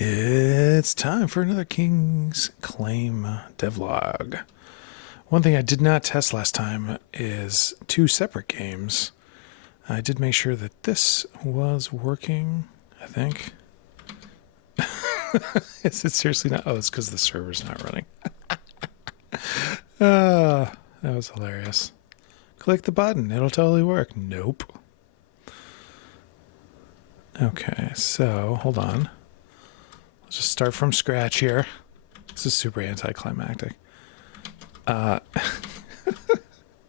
It's time for another King's Claim devlog. One thing I did not test last time is two separate games. I did make sure that this was working, I think. Is it seriously not? Oh, it's because the server's not running. That was hilarious. Click the button. It'll totally work. Nope. Okay, so hold on. Let's just start from scratch here. This is super anticlimactic.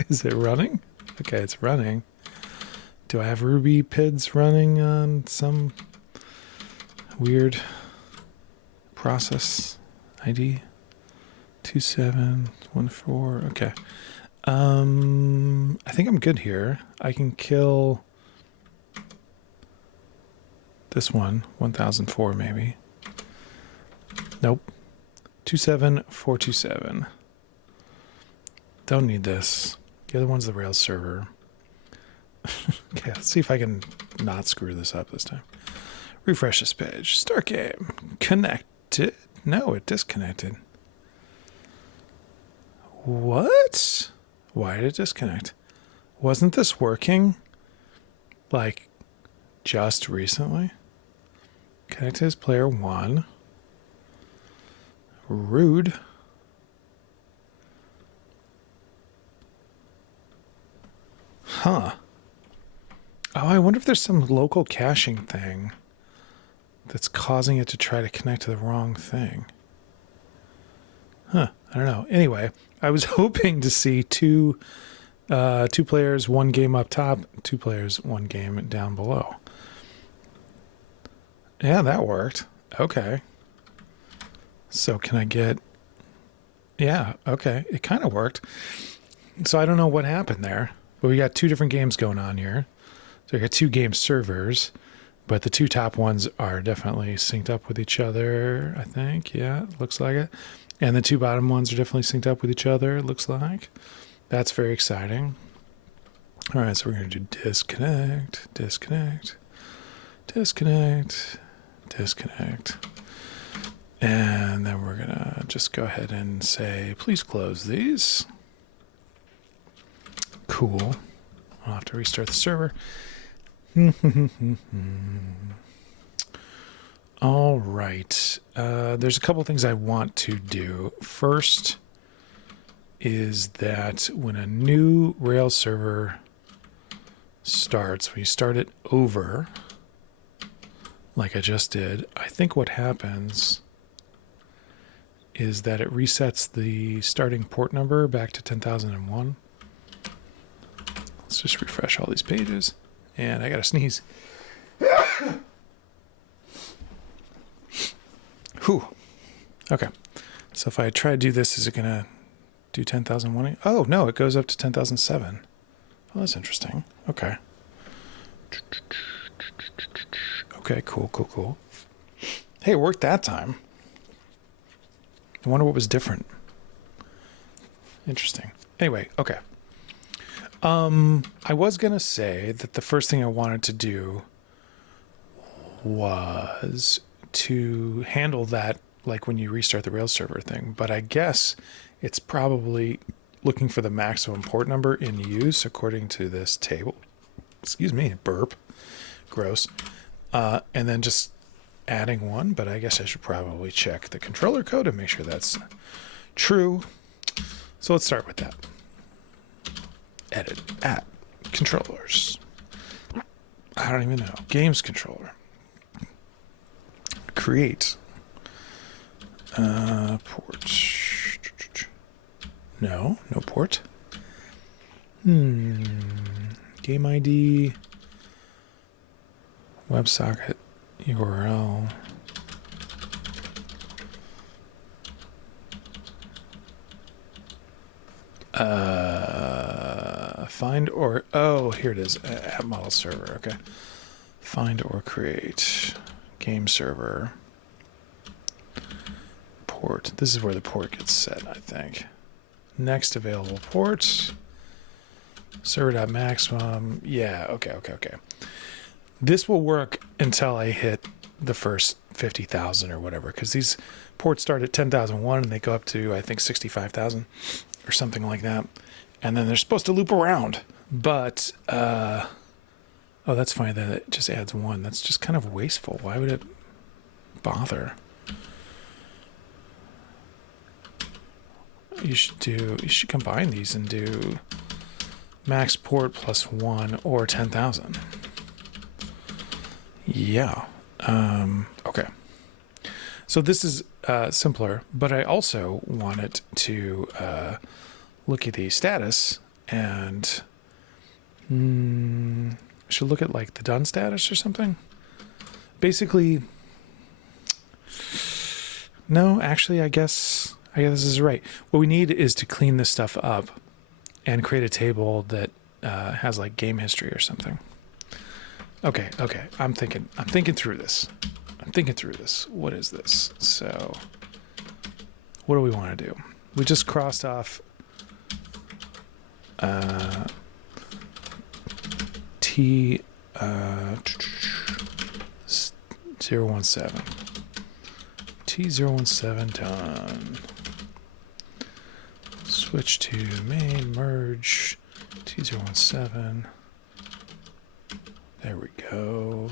Is it running? Okay, it's running. Do I have Ruby PIDs running on some weird process ID? 2714. Okay. I think I'm good here. I can kill this one, 1004 maybe. Nope. 27427. Don't need this. The other one's the Rails server. Okay, let's see if I can not screw this up this time. Refresh this page. Start game. Connected. No, it disconnected. What? Why did it disconnect? Wasn't this working like just recently? Connected as player 1. Rude. Huh. Oh, I wonder if there's some local caching thing that's causing it to try to connect to the wrong thing. Huh. I don't know. Anyway, I was hoping to see two players, one game up top, two players, one game down below. Yeah, that worked. Okay. So can I get... Yeah, okay. It kind of worked. So I don't know what happened there, but we got two different games going on here. So we got two game servers, but the two top ones are definitely synced up with each other, I think. Yeah, looks like it. And the two bottom ones are definitely synced up with each other, it looks like. That's very exciting. All right, so we're going to do disconnect, disconnect, disconnect, disconnect. And then we're going to just go ahead and say, please close these. Cool. I'll have to restart the server. All right. There's a couple things I want to do. First is that when a new Rails server starts, when you start it over, like I just did, I think what happens is that it resets the starting port number back to 10,001. Let's just refresh all these pages. And I gotta sneeze. Whew. Okay. So if I try to do this, is it gonna do 10,001? Oh, no, it goes up to 10,007. Oh, that's interesting. Okay. Okay, cool, cool, cool. Hey, it worked that time. I wonder what was different. Interesting. Anyway, okay. I was going to say that the first thing I wanted to do was to handle that like when you restart the Rails server thing, but I guess it's probably looking for the maximum port number in use according to this table. Excuse me, burp. Gross. And then just adding one, but I guess I should probably check the controller code and make sure that's true. So let's start with that. Edit at controllers. I don't even know. Games controller. Create port. No port. Game ID. WebSocket URL. Find or, oh, here it is. App model server. Okay. Find or create game server port. This is where the port gets set, I think. Next available port. Server.maximum. Yeah. Okay. This will work until I hit the first 50,000 or whatever, because these ports start at 10,001 and they go up to, I think, 65,000 or something like that. And then they're supposed to loop around. But, oh, that's funny that it just adds 1. That's just kind of wasteful. Why would it bother? You should combine these and do max port plus 1 or 10,000. Yeah. Okay. So this is simpler, but I also want it to look at the status and should look at like the done status or something. Basically, no, actually, I guess this is right. What we need is to clean this stuff up and create a table that has like game history or something. Okay. I'm thinking through this. What is this? So, what do we want to do? We just crossed off T 017. T017 done. Switch to main, merge, T017. There we go.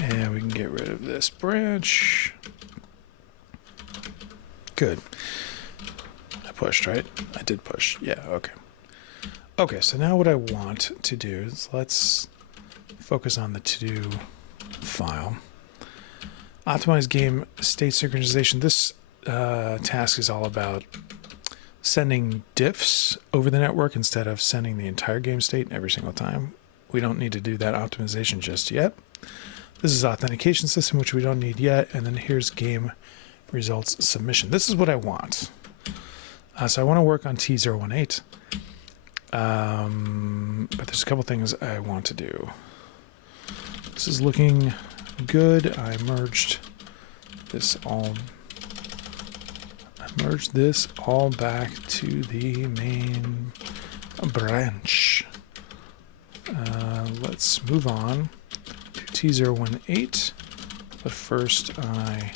And we can get rid of this branch. Good. I pushed, right? I did push. Yeah, okay. Okay, so now what I want to do is let's focus on the to-do file. Optimize game state synchronization. This task is all about sending diffs over the network instead of sending the entire game state every single time. We don't need to do that optimization just yet. This is authentication system, which we don't need yet. And then here's game results submission. This is what I want. So I want to work on T018. But there's a couple things I want to do. This is looking good. I merged this all back to the main branch. Let's move on to T018. But first I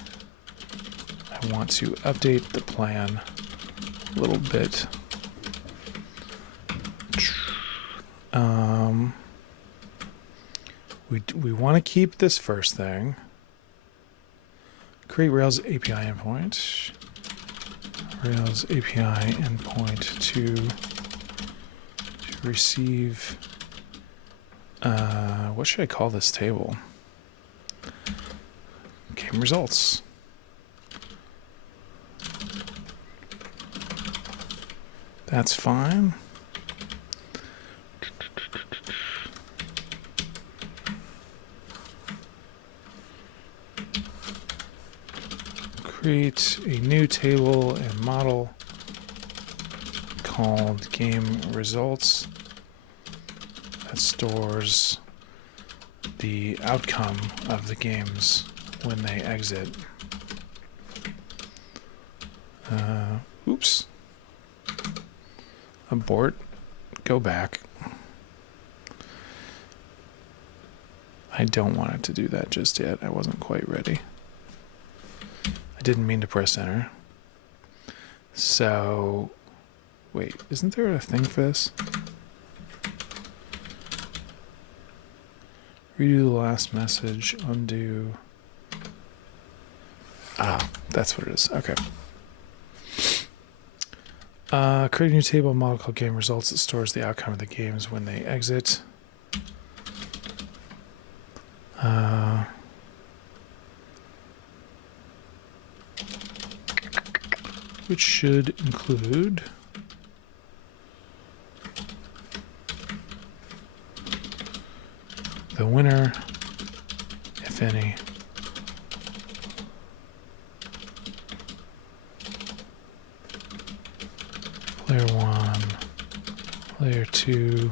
want to update the plan a little bit. We want to keep this first thing. Create Rails API endpoint. Rails API endpoint to receive. What should I call this table? Game results. That's fine. Create a new table and model called game results that stores the outcome of the games when they exit. Oops. Abort. Go back. I don't want it to do that just yet. I wasn't quite ready. I didn't mean to press enter. So, wait, isn't there a thing for this? Redo the last message, undo. Ah, that's what it is. Okay. Create a new table model called game results that stores the outcome of the games when they exit. Which should include the winner, if any, player 1, player 2,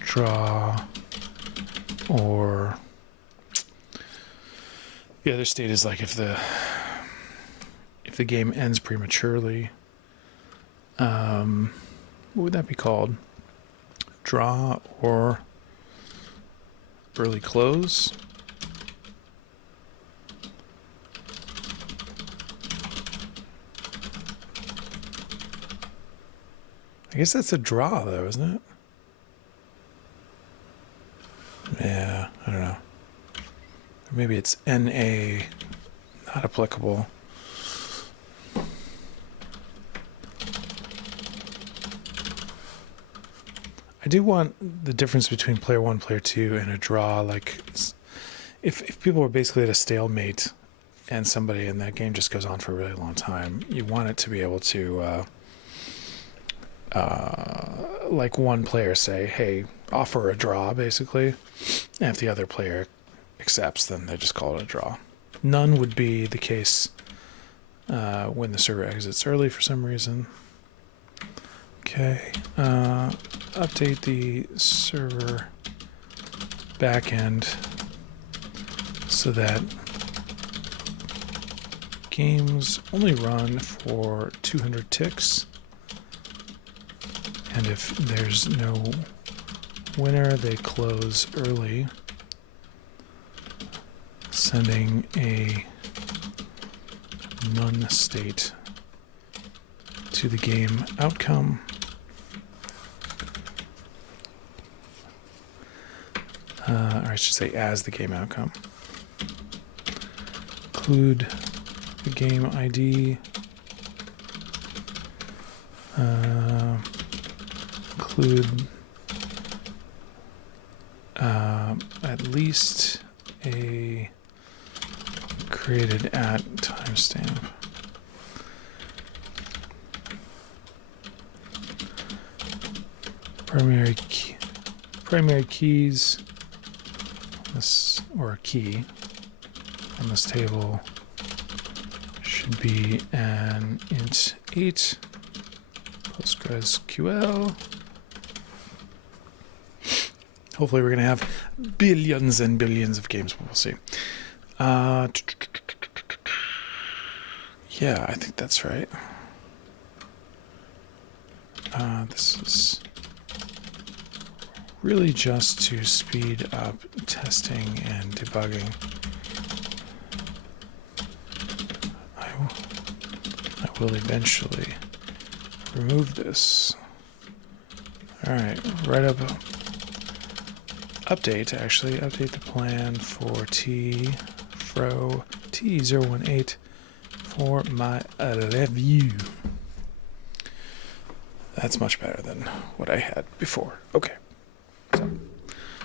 draw, or the other state is like if the game ends prematurely. What would that be called? Draw or early close? I guess that's a draw, though, isn't it? Yeah, I don't know. Or maybe it's NA, not applicable. I do want the difference between player 1, player 2, and a draw. Like, if people were basically at a stalemate and somebody in that game just goes on for a really long time, you want it to be able to, like one player say, hey, offer a draw, basically. And if the other player accepts, then they just call it a draw. None would be the case when the server exits early for some reason. Okay. Update the server backend so that games only run for 200 ticks, and if there's no winner, they close early, sending a none state to the game outcome. Or I should say as the game outcome. Include the game ID. Include at least a created at timestamp. Primary keys, this, or a key on this table should be an int 8 PostgreSQL. Hopefully we're going to have billions and billions of games, but we'll see. Yeah, I think that's right. This is really just to speed up testing and debugging. I will eventually remove this. All right, right up. Update the plan for fro T018 for my review. That's much better than what I had before. Okay.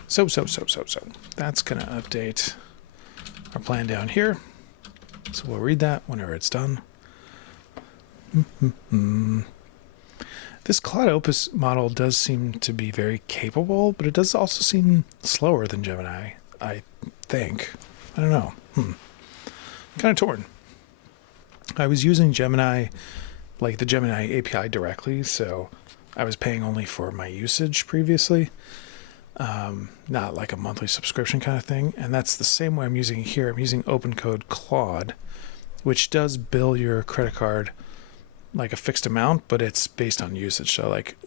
So. That's going to update our plan down here. So we'll read that whenever it's done. This Cloud Opus model does seem to be very capable, but it does also seem slower than Gemini, I think. I don't know. Kind of torn. I was using Gemini, like the Gemini API directly, so I was paying only for my usage previously. Not like a monthly subscription kind of thing. And that's the same way I'm using it here. I'm using OpenCode Claude, which does bill your credit card like a fixed amount, but it's based on usage. So like,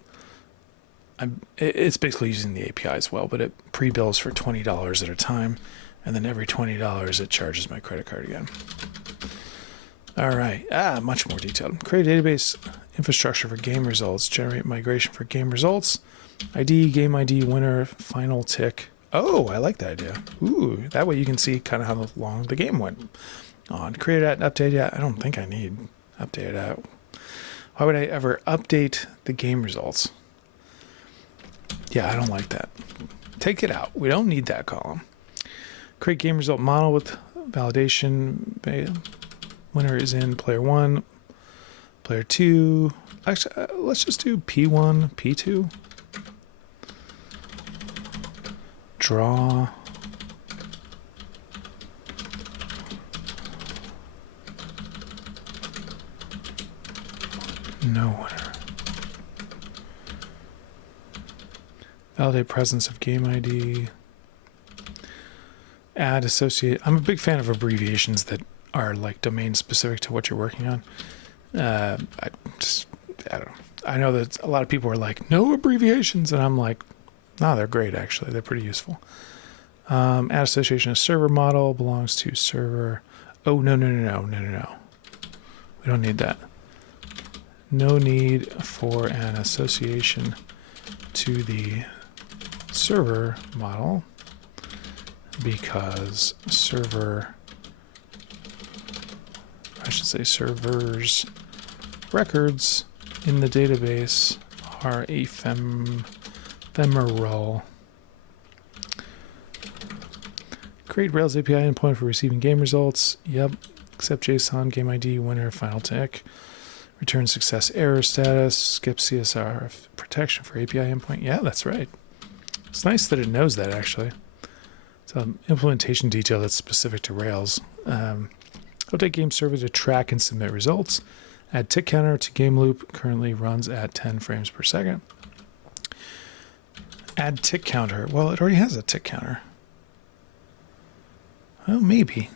it's basically using the API as well, but it pre-bills for $20 at a time. And then every $20, it charges my credit card again. All right. Much more detailed. Create a database infrastructure for game results. Generate migration for game results. ID, game ID, winner, final tick. Oh, I like that idea. Ooh, that way you can see kind of how long the game went on. Create at update. Yeah, I don't think I need update at. Why would I ever update the game results? Yeah, I don't like that. Take it out. We don't need that column. Create game result model with validation. Winner is in player 1, player 2. Actually, let's just do P1, P2. Draw. No winner. Validate presence of game ID. Add associate. I'm a big fan of abbreviations that are like domain specific to what you're working on. I don't know. I know that a lot of people are like, no abbreviations, and I'm like, no, they're great actually. They're pretty useful. Add association of server model belongs to server. Oh, no. We don't need that. No need for an association to the server model because servers records in the database are ephemeral. Create Rails API endpoint for receiving game results. Yep. Accept JSON, game ID, winner, final tick. Return success error status. Skip CSR protection for API endpoint. Yeah, that's right. It's nice that it knows that, actually. It's an implementation detail that's specific to Rails. Update game server to track and submit results. Add tick counter to game loop. Currently runs at 10 frames per second. Add tick counter. Well, it already has a tick counter. Well, maybe.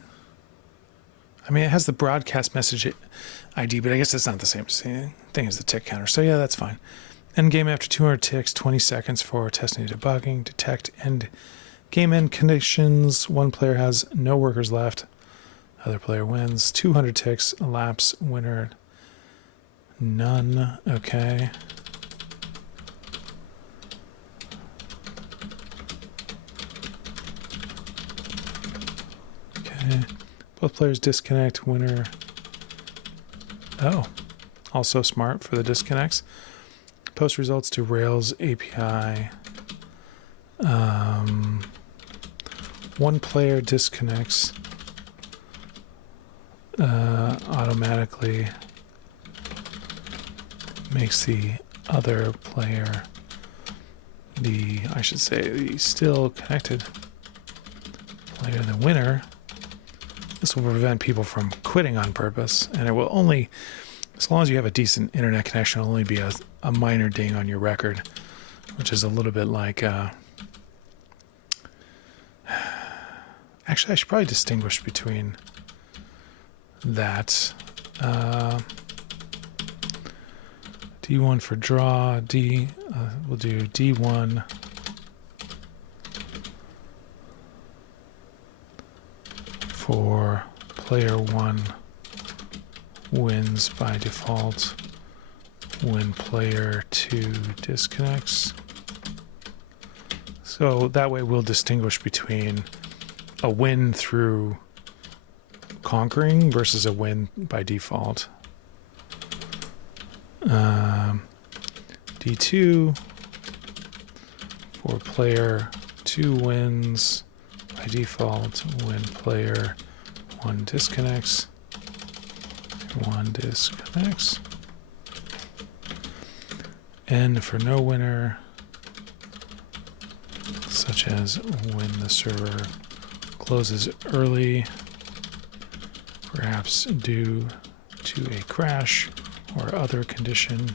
I mean, it has the broadcast message ID, but I guess it's not the same thing as the tick counter. So yeah, that's fine. End game after 200 ticks, 20 seconds for testing and debugging. Detect end game end conditions. One player has no workers left. Other player wins. 200 ticks, elapse, winner, none. Okay. Okay. Both players disconnect, winner. Oh, also smart for the disconnects. Post results to Rails API. One player disconnects automatically makes the other player the still connected player the winner. This will prevent people from quitting on purpose, and it will only, as long as you have a decent internet connection, it'll only be a minor ding on your record, which is a little bit like, actually I should probably distinguish between that. D1 for draw, we'll do D1 for player 1 wins by default when player 2 disconnects. So that way we'll distinguish between a win through conquering versus a win by default. D2 for player 2 wins by default when player 1 disconnects. 1 disconnects. N for no winner, such as when the server closes early, perhaps due to a crash or other condition.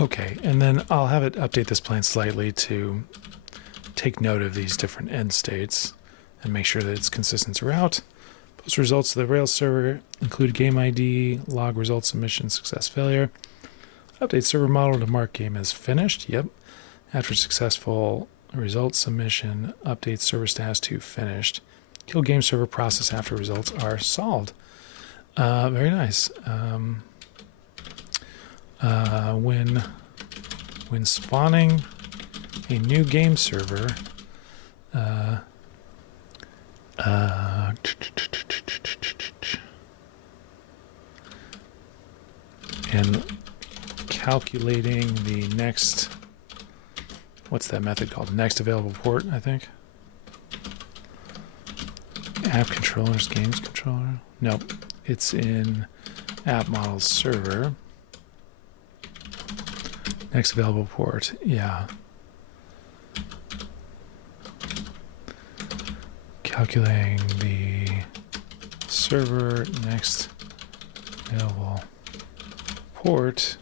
Okay, and then I'll have it update this plan slightly to take note of these different end states and make sure that it's consistent throughout. Post results to the Rails server include game ID, log result submission, success, failure. Update server model to mark game as finished. Yep. After successful result submission, update server status to finished. Kill game server process after results are solved. Very nice. When spawning a new game server, and calculating the next, what's that method called? Next available port, I think. App controllers, games controller. Nope, it's in app models server. Next available port, yeah. Calculating the server next available port.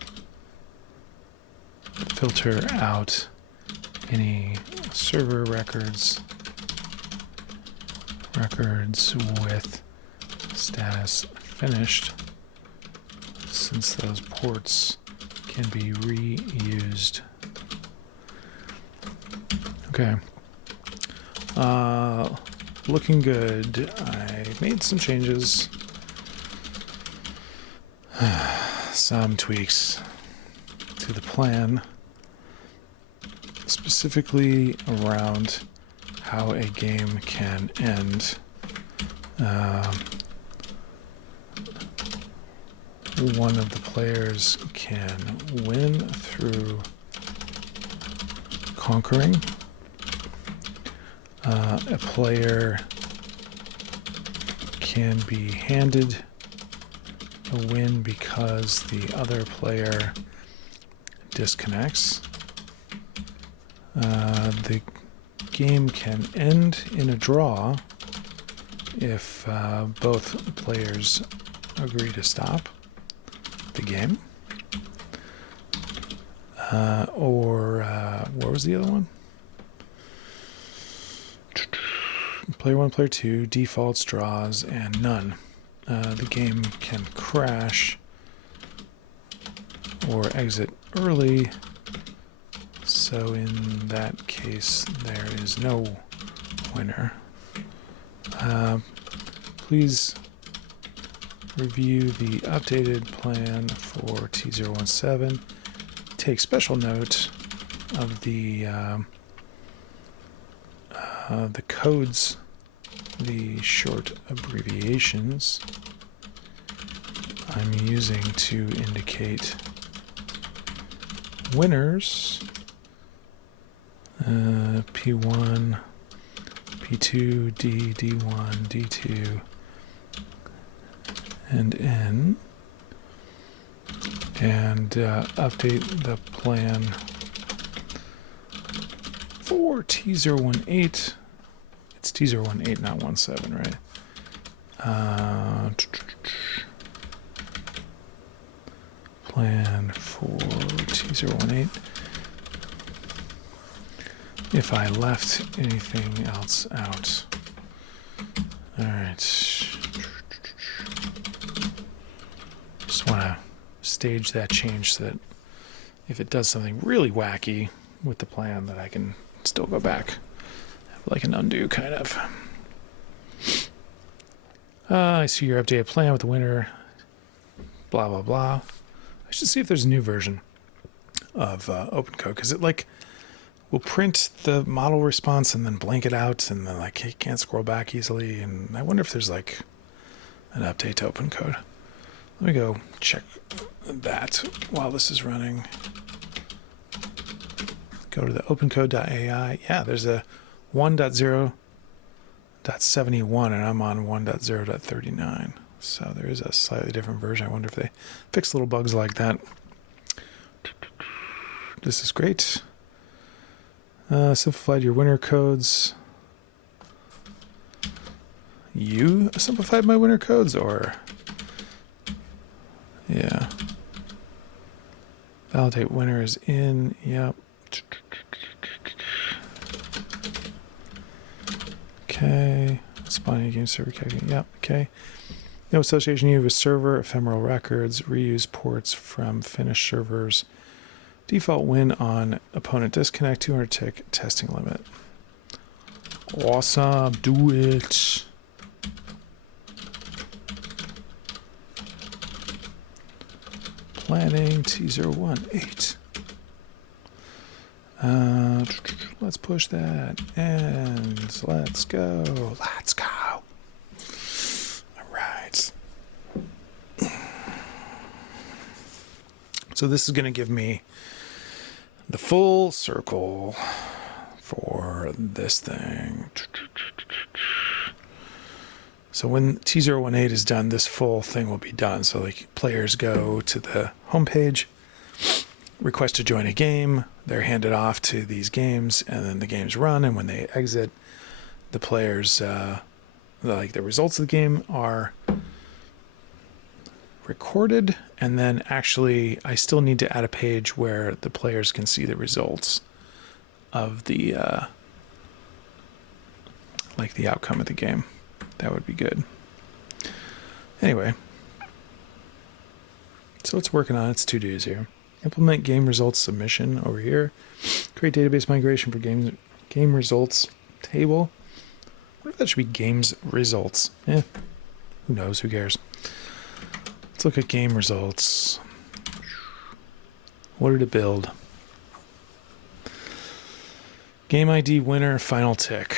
Filter out any server records with status finished, since those ports can be reused. Okay. looking good. I made some changes. Some tweaks to the plan, specifically around how a game can end. One of the players can win through conquering. A player can be handed a win because the other player disconnects. The game can end in a draw if both players agree to stop the game. What was the other one? Player 1, player 2, defaults, draws, and none. The game can crash or exit early, so in that case there is no winner. Please review the updated plan for T017. Take special note of the codes, the short abbreviations I'm using to indicate winners. P1, P2, D, D1, D2, and N. And update the plan for T018. It's T018, not 17, right? Plan for T018. If I left anything else out. Alright. Just want to stage that change so that if it does something really wacky with the plan that I can still go back. Like an undo, kind of. I see your updated plan with the winner. Blah, blah, blah. I should see if there's a new version of OpenCode, because it will print the model response and then blank it out, and then you can't scroll back easily. And I wonder if there's an update to OpenCode. Let me go check that while this is running. Go to the opencode.ai. Yeah, there's a 1.0.71, and I'm on 1.0.39. So there is a slightly different version. I wonder if they fix little bugs like that. This is great. Simplified your winner codes. You simplified my winner codes, or... Yeah. Validate winner is in. Yep. Okay. Spawning game server calculating. Yep. Okay. No association you with server, ephemeral records, reuse ports from finished servers. Default win on opponent disconnect, 200 tick testing limit. Awesome. Do it. Planning T018. Let's push that, and let's go. Let's go. All right. So this is going to give me the full circle for this thing. So when T018 is done, this full thing will be done. So players go to the homepage, request to join a game, they're handed off to these games, and then the games run, and when they exit, the players, the results of the game are recorded, and then actually I still need to add a page where the players can see the results of the the outcome of the game. That would be good. Anyway, so it's working on its to-dos here. Implement game results submission over here. Create database migration for game results table. What if that should be games results? Who knows? Who cares? Let's look at game results. What did it build? Game ID, winner, final tick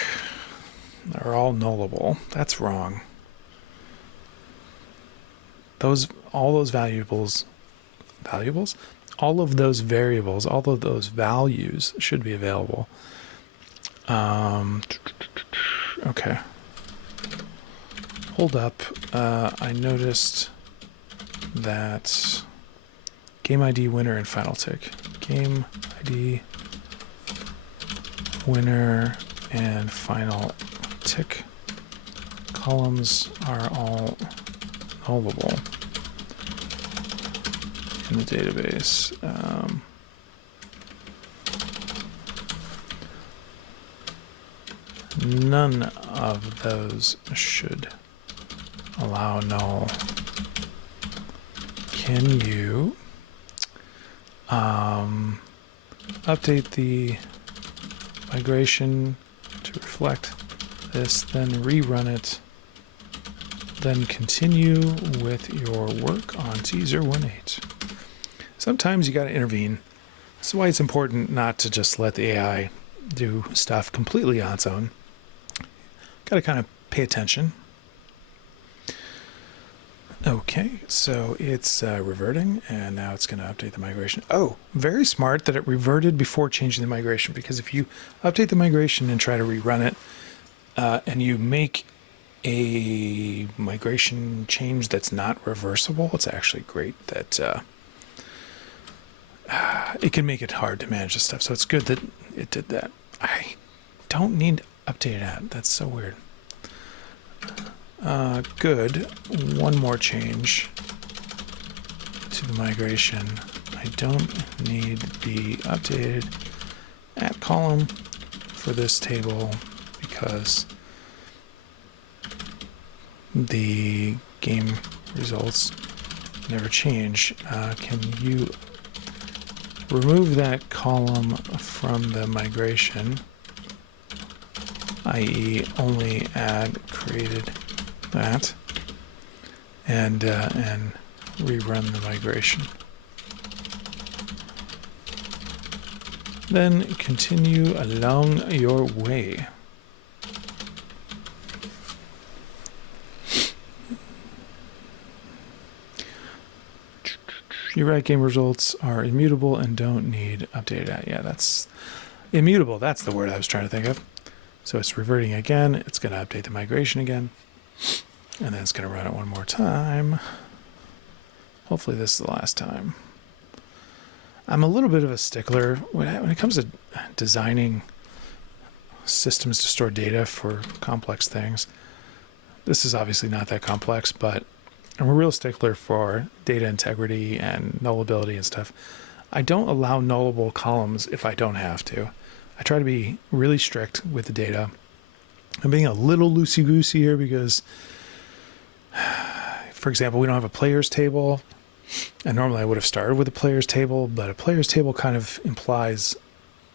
are all nullable. That's wrong. All of those variables, all of those values should be available. Okay. Hold up. I noticed that game ID, winner, and final tick. Game ID, winner, and final tick columns are all nullable in the database. None of those should allow null. Can you update the migration to reflect this, then rerun it, then continue with your work on T018. Sometimes you got to intervene. That's why it's important not to just let the AI do stuff completely on its own. Got to kind of pay attention. Okay, so it's reverting, and now it's going to update the migration. Oh, very smart that it reverted before changing the migration, because if you update the migration and try to rerun it, and you make a migration change that's not reversible, it's actually great that it can make it hard to manage this stuff. So it's good that it did that. I don't need to update that. That's so weird. Good. One more change to the migration. I don't need the updated at column for this table because the game results never change. Can you remove that column from the migration, i.e. only add created that, and rerun the migration. Then continue along your way. You're right, game results are immutable and don't need updated at. Yeah, that's immutable. That's the word I was trying to think of. So it's reverting again. It's going to update the migration again. And then it's going to run it one more time. Hopefully this is the last time. I'm a little bit of a stickler when it comes to designing systems to store data for complex things. This is obviously not that complex, but I'm a real stickler for data integrity and nullability and stuff. I don't allow nullable columns if I don't have to. I try to be really strict with the data. I'm being a little loosey-goosey here because, for example, we don't have a players table. And normally I would have started with a players table, but a players table kind of implies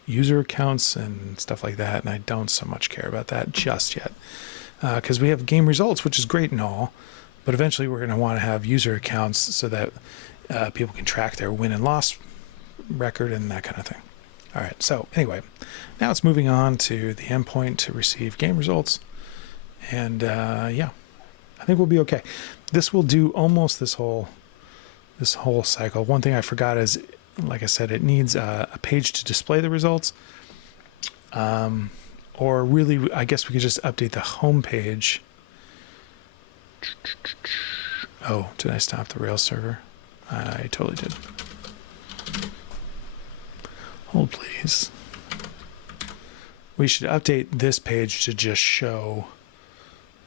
user accounts and stuff like that. And I don't so much care about that just yet. Because we have game results, which is great and all. But eventually we're going to want to have user accounts so that people can track their win and loss record and that kind of thing. All right, so anyway, now it's moving on to the endpoint to receive game results. And yeah, I think we'll be okay. This will do almost this whole cycle. One thing I forgot is, like I said, it needs a page to display the results. Or really, I guess we could just update the home page. Oh, did I stop the Rails server? I totally did. Hold, please. We should update this page to just show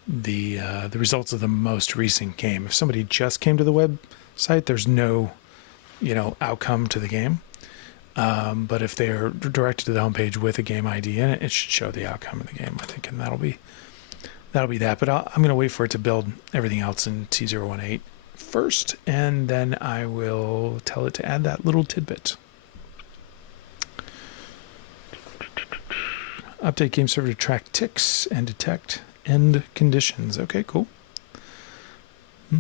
the results of the most recent game. If somebody just came to the website, there's no, outcome to the game. But if they're directed to the homepage with a game ID in it, it should show the outcome of the game, I think, and that'll be that. But I'm going to wait for it to build everything else in T018 first, and then I will tell it to add that little tidbit. Update game server to track ticks and detect end conditions. Okay, cool. We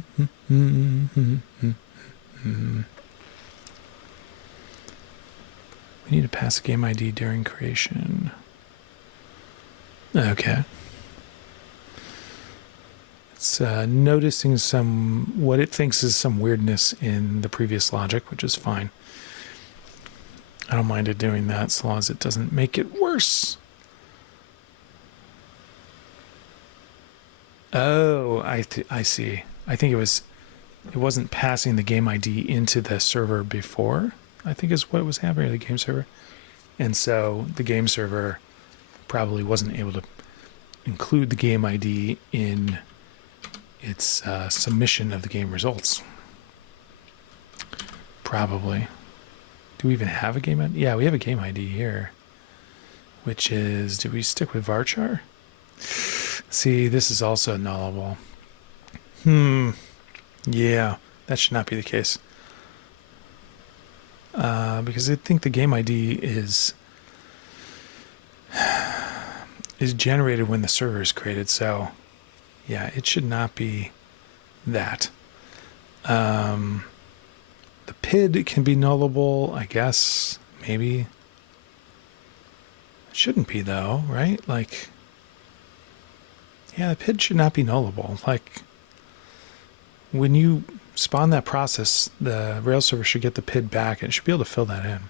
need to pass a game ID during creation. Okay. It's noticing what it thinks is some weirdness in the previous logic, which is fine. I don't mind it doing that so long as it doesn't make it worse. Oh, I see. I think it wasn't passing the game ID into the server before, I think is what was happening to the game server. And so the game server probably wasn't able to include the game ID in its submission of the game results. Probably. Do we even have a game ID? Yeah, we have a game ID here, which is, do we stick with varchar? See, this is also nullable. Yeah, that should not be the case. Because I think the game ID is generated when the server is created, so yeah, it should not be that. The PID can be nullable, I guess, maybe. It shouldn't be though, right? Like, yeah, the PID should not be nullable. Like, when you spawn that process, the Rails server should get the PID back and it should be able to fill that in.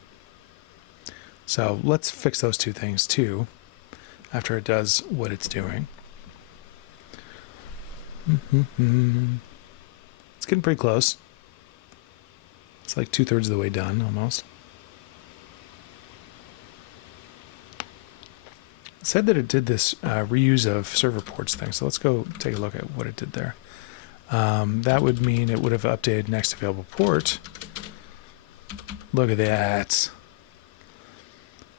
So let's fix those two things too, after it does what it's doing. It's getting pretty close. It's like 2/3 of the way done almost. It said that it did this reuse of server ports thing, so let's go take a look at what it did there. That would mean it would have updated next available port. Look at that.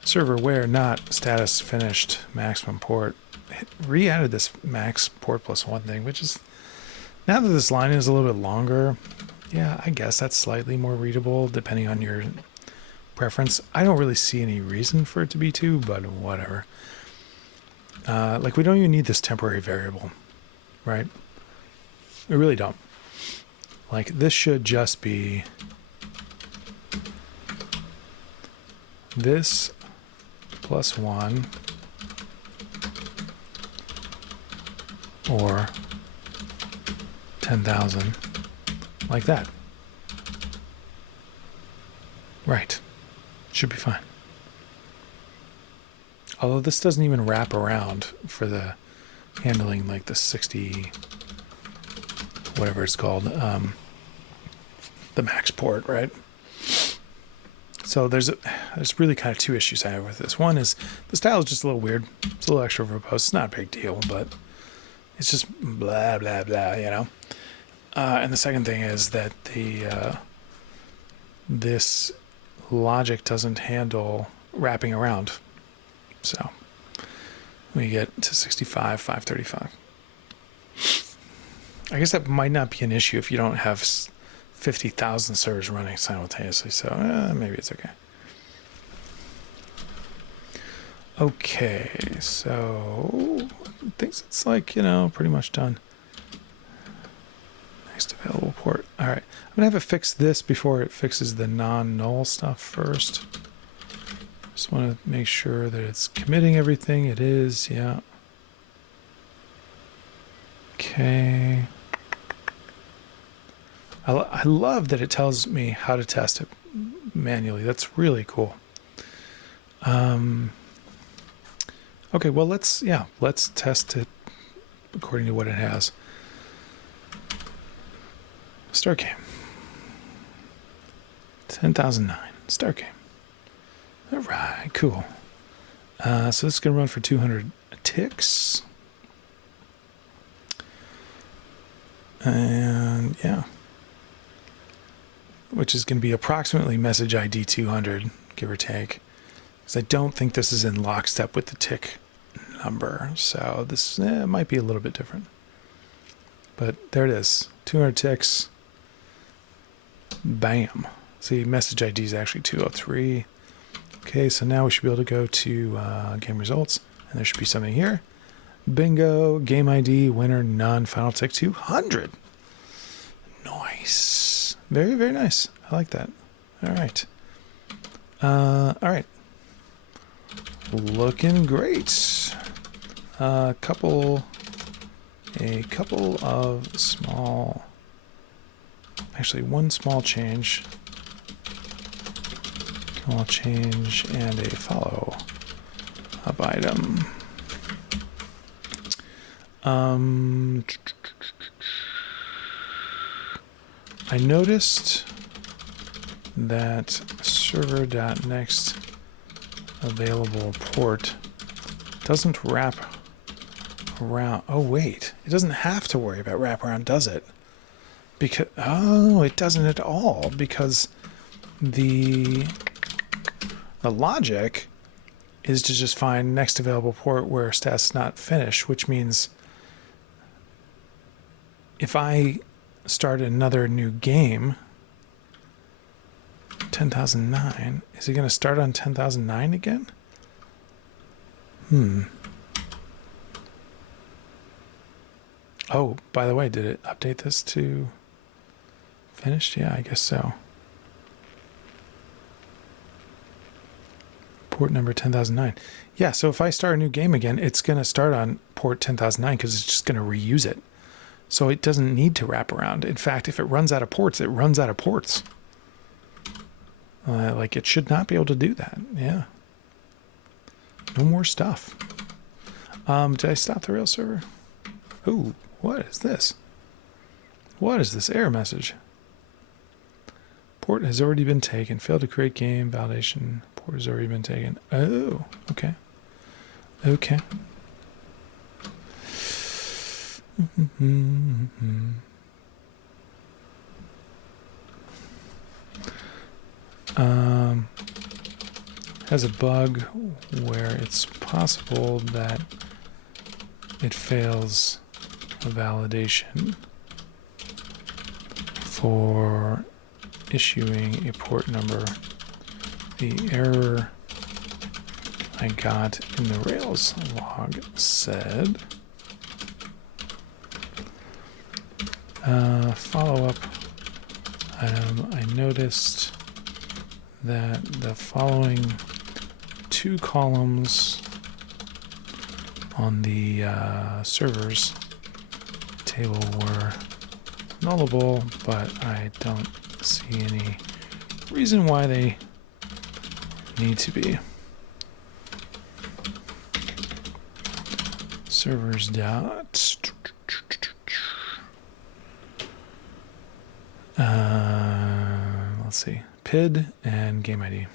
Server where not status finished maximum port. It re-added this max port plus one thing, which is, now that this line is a little bit longer, yeah, I guess that's slightly more readable depending on your preference. I don't really see any reason for it to be two, but whatever. Like, we don't even need this temporary variable, right? We really don't. Like, this should just be this plus one or 10,000, like that. Right. Should be fine. Although this doesn't even wrap around for the handling, like the 60, whatever it's called, the max port, right? So there's really kind of two issues I have with this. One is the style is just a little weird. It's a little extra verbose. It's not a big deal, but it's just blah, blah, blah, you know? And the second thing is that this logic doesn't handle wrapping around. So we get to 65, 535. I guess that might not be an issue if you don't have 50,000 servers running simultaneously. So maybe it's okay. Okay, so I think it's like, pretty much done. Next available port. All right, I'm gonna have it fix this before it fixes the non-null stuff first. Just want to make sure that it's committing everything. It is, yeah. Okay. I love that it tells me how to test it manually. That's really cool. Okay, well, let's test it according to what it has. Start game. 10,009. Start game. All right, cool. So this is going to run for 200 ticks. And yeah. Which is going to be approximately message ID 200, give or take. Because I don't think this is in lockstep with the tick number. So this might be a little bit different. But there it is. 200 ticks. Bam. See, message ID is actually 203. Okay, so now we should be able to go to game results, and there should be something here. Bingo. Game ID. Winner. None. Final tick 200. Nice. Very, very nice. I like that. All right. All right. Looking great. A couple of small, actually one small change. Small change and a follow up item. I noticed that server.next available port doesn't wrap around. Oh wait, it doesn't have to worry about wraparound, does it? Because it doesn't at all, because the logic is to just find next available port where stats is not finished, which means if I start another new game, 10,009, is it going to start on 10,009 again? Oh, by the way, did it update this to finished? Yeah, I guess so. Port number 10,009. Yeah, so if I start a new game again, it's going to start on port 10,009 because it's just going to reuse it. So it doesn't need to wrap around. In fact, if it runs out of ports, it runs out of ports. Like, it should not be able to do that. Yeah. No more stuff. Did I stop the rail server? Ooh, what is this? What is this error message? Port has already been taken. Failed to create game. Validation. Port has already been taken. Oh, okay. Okay. Has a bug where it's possible that it fails a validation for issuing a port number. The error I got in the Rails log said follow-up item. I noticed that the following two columns on the servers table were nullable, but I don't see any reason why they need to be. Servers dot let's see, PID and game ID.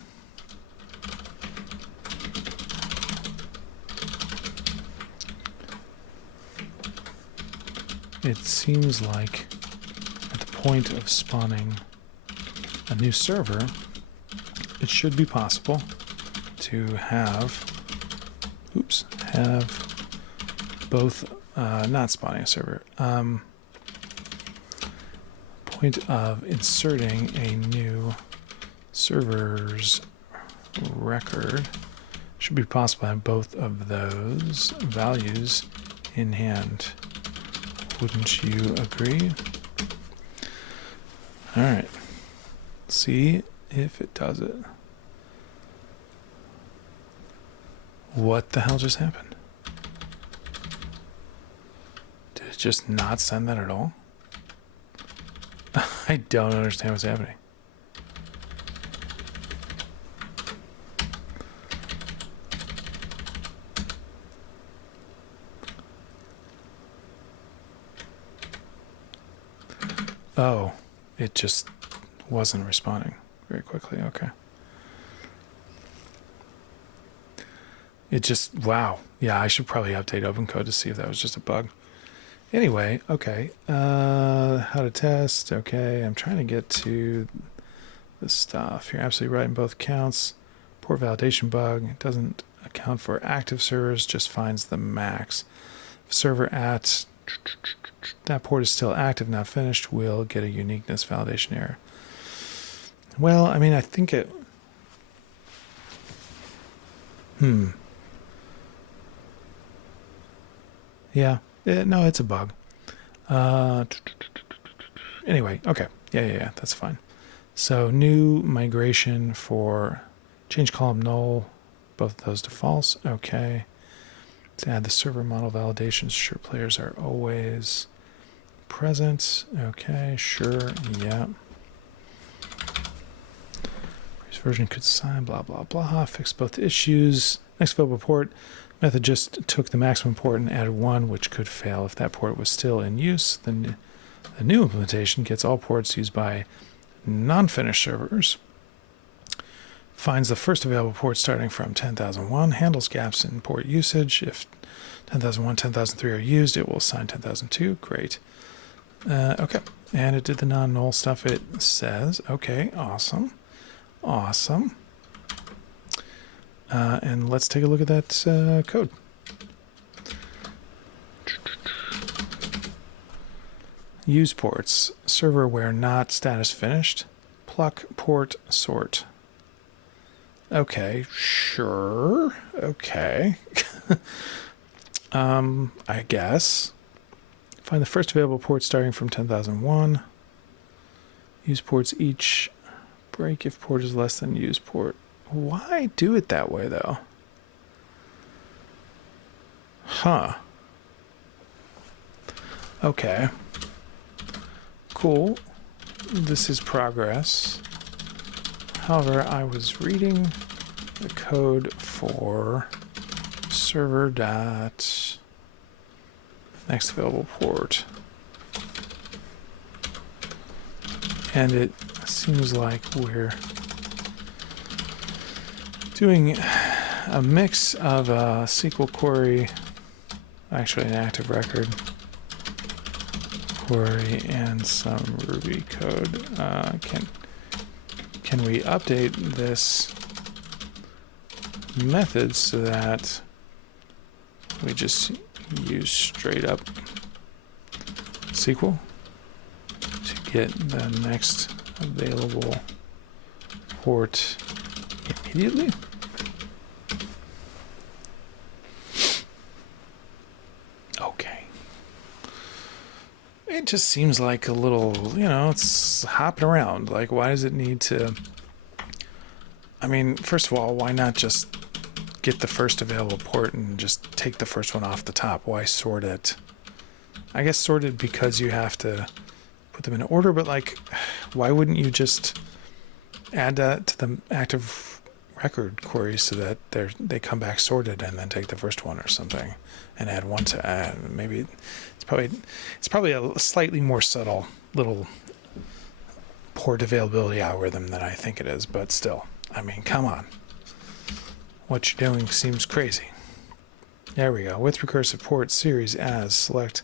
It seems like at the point of spawning a new server, it should be possible to have both, not spawning a server, point of inserting a new server's record should be possible to have both of those values in hand. Wouldn't you agree? All right. See if it does it. What the hell just happened? Did it just not send that at all? I don't understand what's happening. Oh, it just wasn't responding very quickly. Okay. It just, wow. Yeah, I should probably update OpenCode to see if that was just a bug. Anyway, okay. How to test. Okay, I'm trying to get to the stuff. You're absolutely right in both accounts. Port validation bug. It doesn't account for active servers, just finds the max. If server at that port is still active, not finished, we'll get a uniqueness validation error. Well, I mean, I think it... Yeah. No, it's a bug. Anyway, okay. Yeah. That's fine. So new migration for change column null, both of those to false. Okay. Let's add the server model validations. Sure, players are always present. Okay, sure. Yeah. Previous version could sign, blah, blah, blah. Fix both issues. Next available port. Method just took the maximum port and added one, which could fail if that port was still in use. Then the new implementation gets all ports used by non-finished servers. Finds the first available port starting from 10,001. Handles gaps in port usage. If 10,001, 10,003 are used, it will assign 10,002. Great. Okay. And it did the non-null stuff it says. Okay, awesome. Awesome. And let's take a look at that code. Use ports. Server where not status finished. Pluck port sort. Okay, sure. Okay. I guess. Find the first available port starting from 10,001. Use ports each. Break if port is less than use port. Why do it that way, though? Huh. Okay. Cool. This is progress. However, I was reading the code for server dot next available port. And it seems like we're doing a mix of a SQL query, actually an active record query, and some Ruby code. Can we update this method so that we just use straight up SQL to get the next available port immediately? Okay. It just seems like a little, it's hopping around. Like, why does it need to... I mean, first of all, why not just get the first available port and just take the first one off the top? Why sort it? I guess sorted because you have to put them in order, but like, why wouldn't you just add that to the active record query so that they come back sorted and then take the first one or something and add one to maybe it's probably a slightly more subtle little port availability algorithm than I think it is, but still, I mean, come on. What you're doing seems crazy. There we go. With recursive port series as select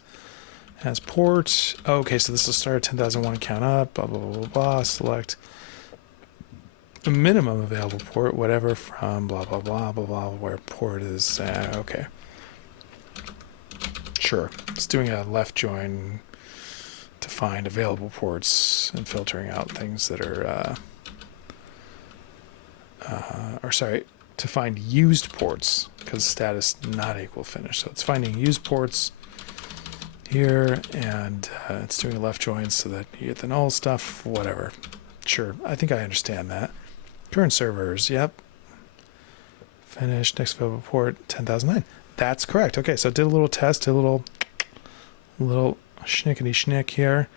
as port. Okay, so this will start at 10,001 and count up, blah, blah, blah, blah, blah. Select the minimum available port, whatever, from blah, blah, blah, blah, blah, where port is. Okay. Sure. It's doing a left join to find available ports and filtering out things that are, to find used ports, because status not equal finish. So it's finding used ports here, and it's doing a left join so that you get the null stuff, whatever. Sure, I think I understand that. Current servers, yep. Finish, next available port, 10,009. That's correct. Okay, so did a little test, a little schnickety-schnick here,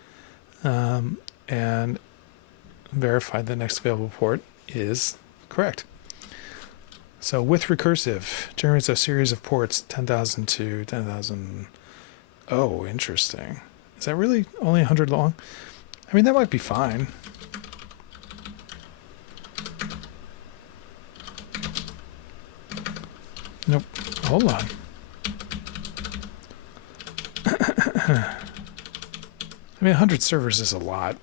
and verified the next available port is correct. So with recursive, generates a series of ports, 10,000 to 10,000. Oh, interesting. Is that really only 100 long? I mean, that might be fine. Nope. Hold on. I mean, 100 servers is a lot.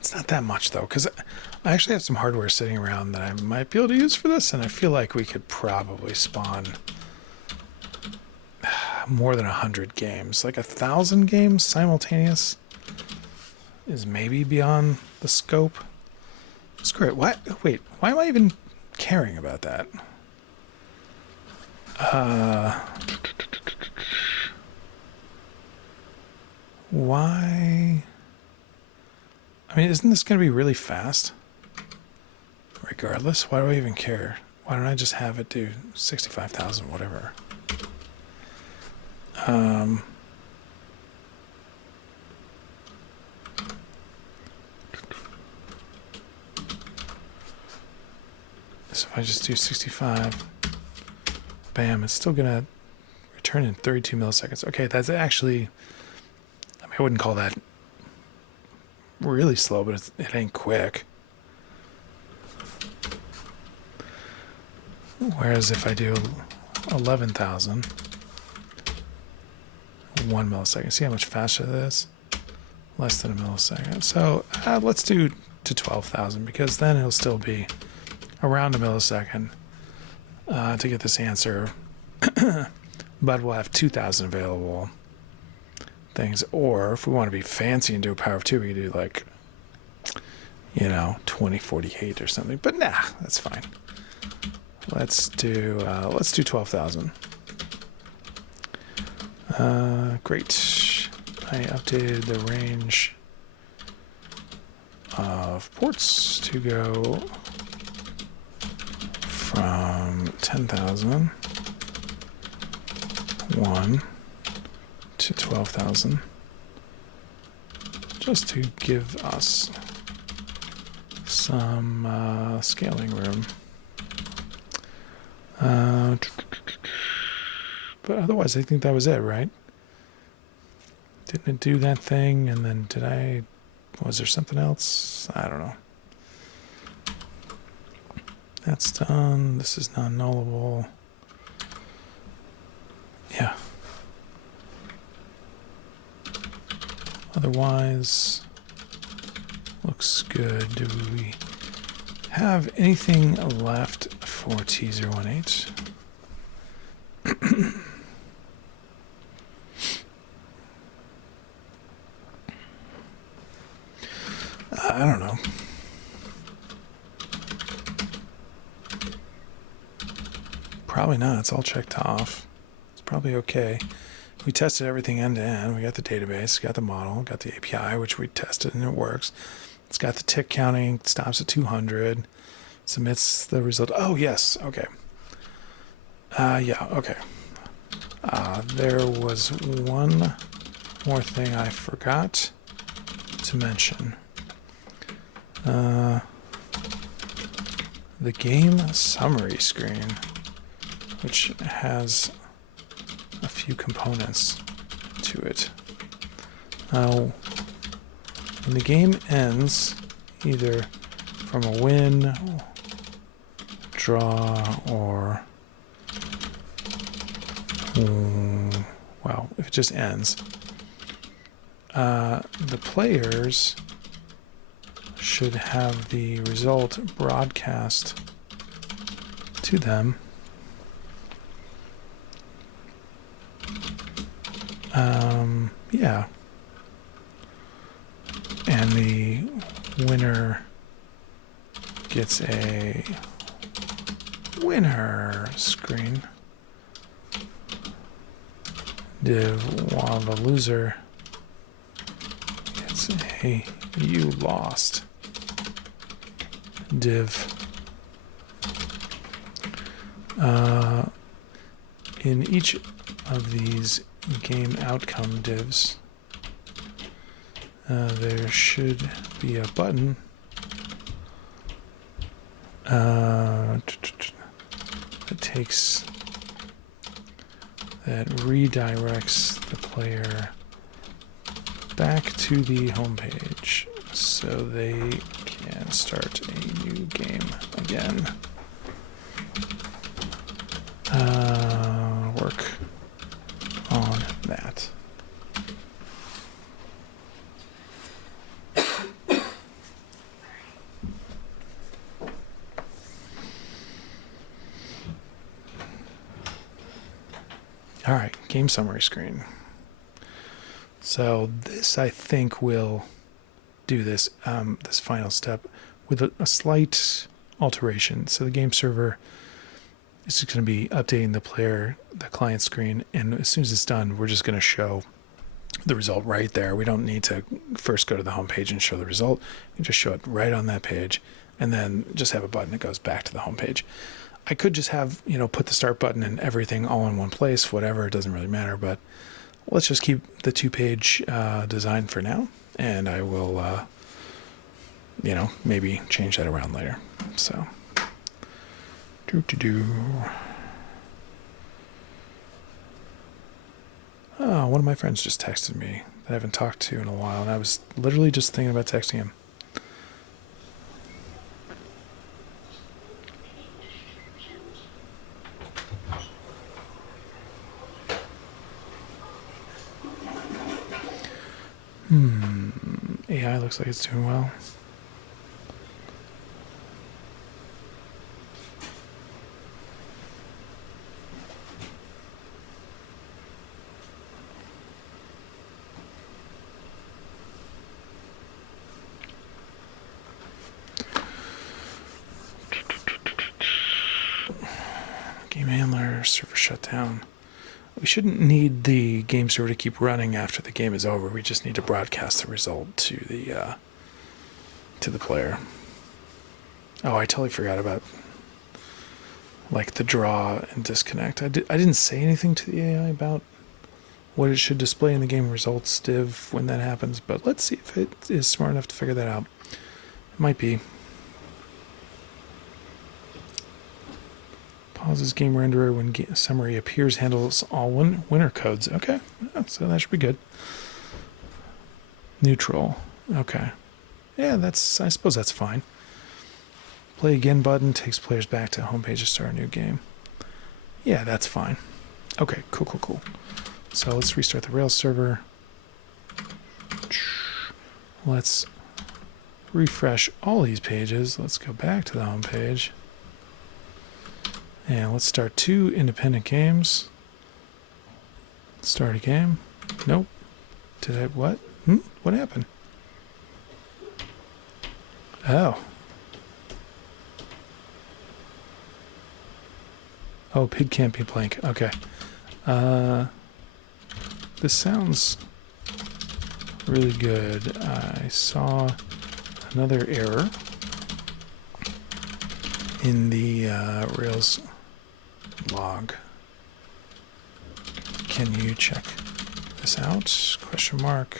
It's not that much, though, because I actually have some hardware sitting around that I might be able to use for this, and I feel like we could probably spawn more than 100 games. Like 1,000 games simultaneous is maybe beyond the scope. Screw it. Wait, why am I even caring about that? Why? I mean, isn't this going to be really fast? Regardless, why do I even care? Why don't I just have it do 65,000, whatever? So if I just do 65, bam, it's still going to return in 32 milliseconds. Okay, that's actually, I mean, I wouldn't call that really slow, but it ain't quick. Whereas if I do 11,000, 1 millisecond. See how much faster that is? Less than a millisecond. So let's do to 12,000 because then it'll still be around a millisecond to get this answer. But we'll have 2,000 available things. Or if we want to be fancy and do a power of 2, we can do like, 2048 or something. But nah, that's fine. Let's do 12,000. Great. I updated the range of ports to go from 10,000, 1 to 12,000, just to give us some scaling room. But otherwise, I think that was it, right? Didn't it do that thing? And then was there something else? I don't know. That's done. This is non-nullable. Yeah. Otherwise, looks good. Do we have anything left for T018? I don't know. Probably not. It's all checked off. It's probably okay. We tested everything end to end. We got the database, got the model, got the API, which we tested and it works. It's got the tick counting, stops at 200, submits the result. Oh, yes. Okay. Yeah, okay. There was one more thing I forgot to mention. The game summary screen, which has a few components to it. When the game ends, either from a win, draw, or well, if it just ends, the players should have the result broadcast to them. Yeah. And the winner gets a winner screen. Div, while the loser gets a you lost div. In each of these game outcome divs, there should be a button that redirects the player back to the home page so they can start a new game again. Work on that. All right, game summary screen. So this, I think, will do this this final step with a slight alteration. So the game server It's just going to be updating the client screen, and as soon as it's done, we're just going to show the result right there. We don't need to first go to the home page and show the result. We can just show it right on that page, and then just have a button that goes back to the home page. I could just have, put the start button and everything all in one place, whatever, it doesn't really matter, but let's just keep the 2-page design for now, and I will, maybe change that around later. So, Oh, one of my friends just texted me that I haven't talked to in a while, and I was literally just thinking about texting him. AI looks like it's doing well. Game handler, server shutdown. We shouldn't need the game server to keep running after the game is over. We just need to broadcast the result to the player. Oh, I totally forgot about the draw and disconnect. I didn't say anything to the AI about what it should display in the game results div when that happens, but let's see if it is smart enough to figure that out. It might be. Pauses game renderer when summary appears, handles all winner codes. Okay, so that should be good. Neutral. Okay. Yeah, I suppose that's fine. Play again button takes players back to homepage to start a new game. Yeah, that's fine. Okay, cool. So let's restart the Rails server. Let's refresh all these pages. Let's go back to the home page. And let's start 2 independent games. Start a game. Nope. Did I, what? What happened? Oh. Oh, pig can't be blank. Okay. This sounds really good. I saw another error in the Rails log. Can you check this out? Question mark.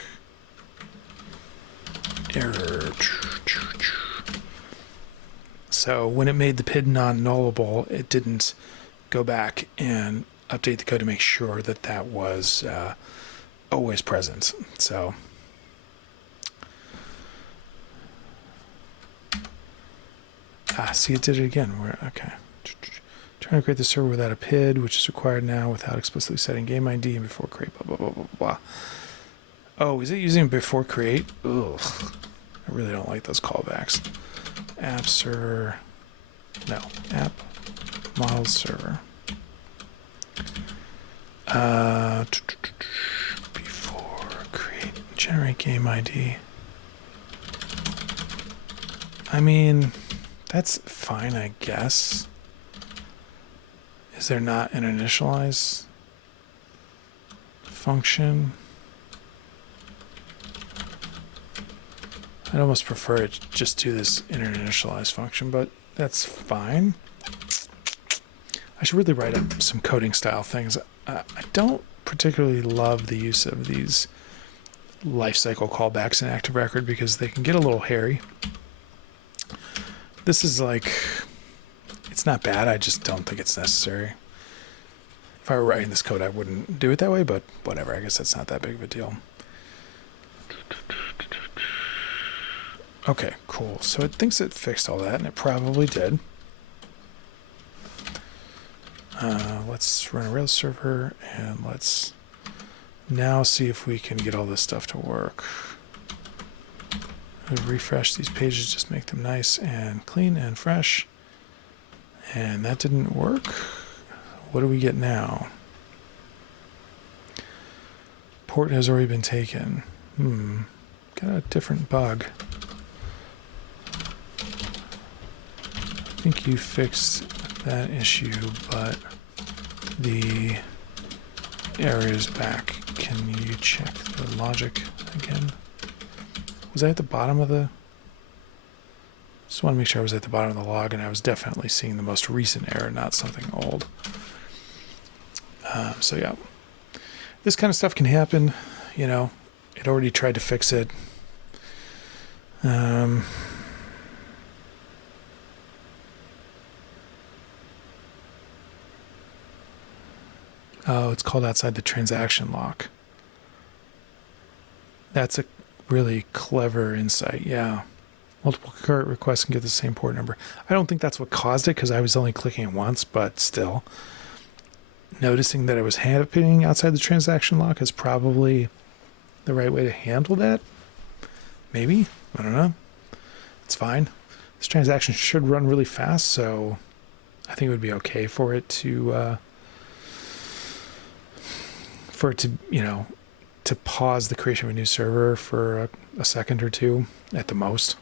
Error. So when it made the PID non-nullable, it didn't go back and update the code to make sure that that was always present. So see, it did it again. Okay. Trying to create the server without a PID, which is required now without explicitly setting game ID and before create, blah, blah, blah, blah, blah. Oh, is it using before create? Ugh. I really don't like those callbacks. App server. No. App model server. Before create, generate game ID. I mean, that's fine, I guess. Is there not an initialize function? I'd almost prefer it just do this initialize function, but that's fine. I should really write up some coding style things. I don't particularly love the use of these lifecycle callbacks in Active Record because they can get a little hairy. This is it's not bad, I just don't think it's necessary. If I were writing this code, I wouldn't do it that way, but whatever, I guess that's not that big of a deal. Okay, cool. So it thinks it fixed all that, and it probably did. Let's run a Rails server, and let's now see if we can get all this stuff to work. Refresh these pages, just make them nice and clean and fresh. And that didn't work. What do we get now? Port has already been taken. Got a different bug. I think you fixed that issue, but the error is back. Can you check the logic again? Was I at the bottom of the... Just want to make sure I was at the bottom of the log, and I was definitely seeing the most recent error, not something old. So yeah, this kind of stuff can happen. You know, it already tried to fix it. Oh, it's called outside the transaction lock. That's a really clever insight, yeah. Multiple concurrent requests can get the same port number. I don't think that's what caused it, because I was only clicking it once, but still. Noticing that it was happening outside the transaction lock is probably the right way to handle that. Maybe. I don't know. It's fine. This transaction should run really fast, so I think it would be okay for it to, you know, to pause the creation of a new server for a second or two at the most.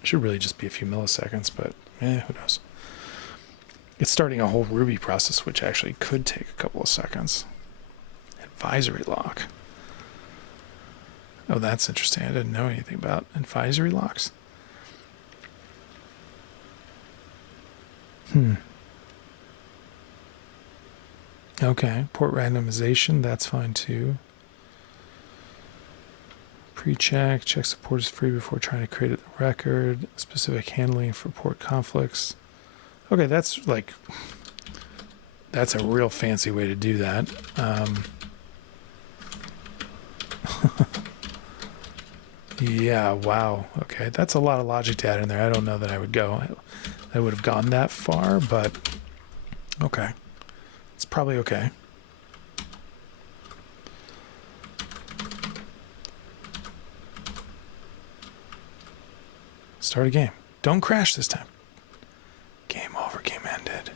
It should really just be a few milliseconds, but who knows. It's starting a whole Ruby process, which actually could take a couple of seconds. Advisory lock. Oh, that's interesting. I didn't know anything about advisory locks. Okay, port randomization, that's fine too. Pre-check, check support is free before trying to create a record. Specific handling for port conflicts. Okay, that's a real fancy way to do that. Yeah, wow. Okay, that's a lot of logic to add in there. I don't know that I would have gone that far, but okay. It's probably okay. Start a game. Don't crash this time. Game over, game ended.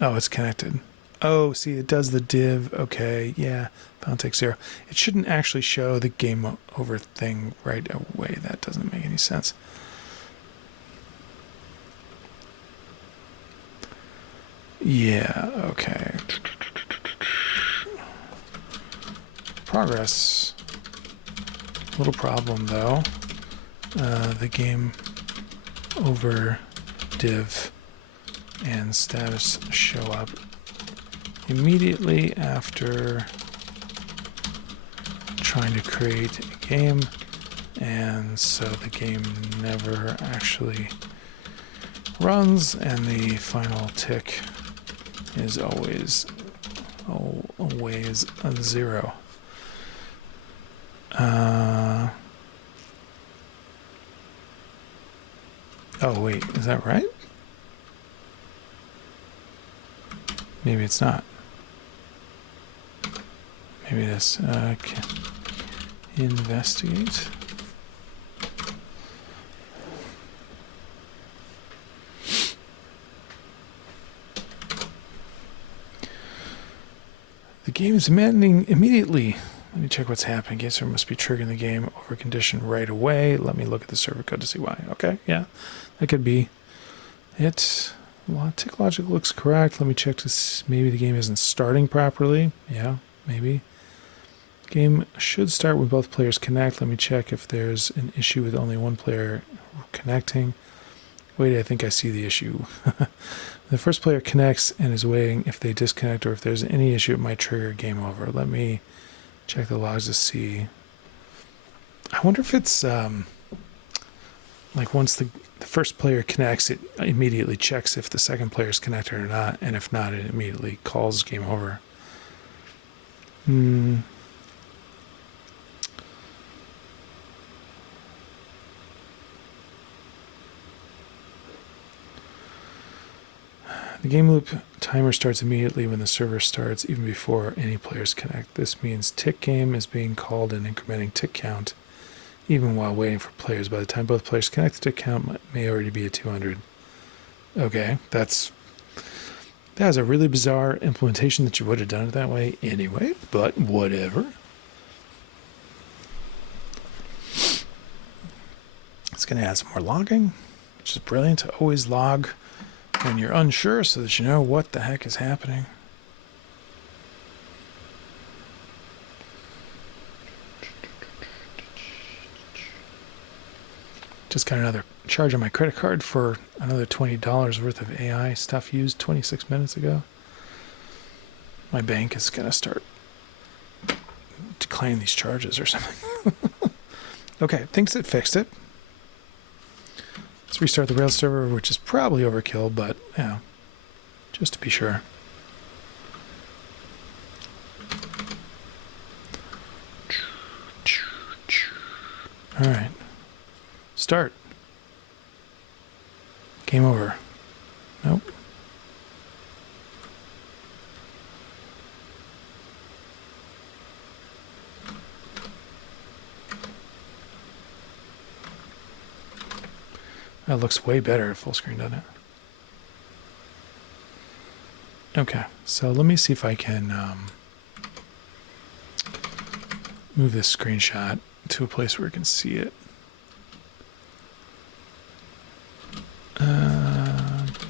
Oh, it's connected. Oh, see, it does the div. Okay, yeah. Bound take 0. It shouldn't actually show the game over thing right away. That doesn't make any sense. Yeah, okay. Progress. Little problem, though. The game over div and status show up immediately after trying to create a game, and so the game never actually runs, and the final tick is always a 0. Oh wait, is that right? Maybe it's not. Maybe this can investigate. The game is amending immediately. Let me check what's happening. Game server must be triggering the game over condition right away. Let me look at the server code to see why. Okay, yeah, that could be it. Tick logic looks correct. Let me check to see, maybe the game isn't starting properly. Yeah, maybe. Game should start when both players connect. Let me check if there's an issue with only one player connecting. Wait, I think I see the issue. The first player connects and is waiting. If they disconnect or if there's any issue, it might trigger game over. Let me check the logs to see. I wonder if it's like once the first player connects, it immediately checks if the second player is connected or not, and if not, it immediately calls game over. The game loop timer starts immediately when the server starts, even before any players connect. This means tick game is being called and incrementing tick count, even while waiting for players. By the time both players connect, the tick count may already be at 200. Okay, that is a really bizarre implementation that you would have done it that way anyway, but whatever. It's going to add some more logging, which is brilliant. Always log when you're unsure so that you know what the heck is happening. Just got another charge on my credit card for another $20 worth of AI stuff used 26 minutes ago. My bank is going to start declining these charges or something. Okay, thinks it fixed it. Let's restart the Rails server, which is probably overkill, but yeah, just to be sure. All right, start. Game over. Nope. That looks way better at full screen, doesn't it? Okay, so let me see if I can move this screenshot to a place where we can see it.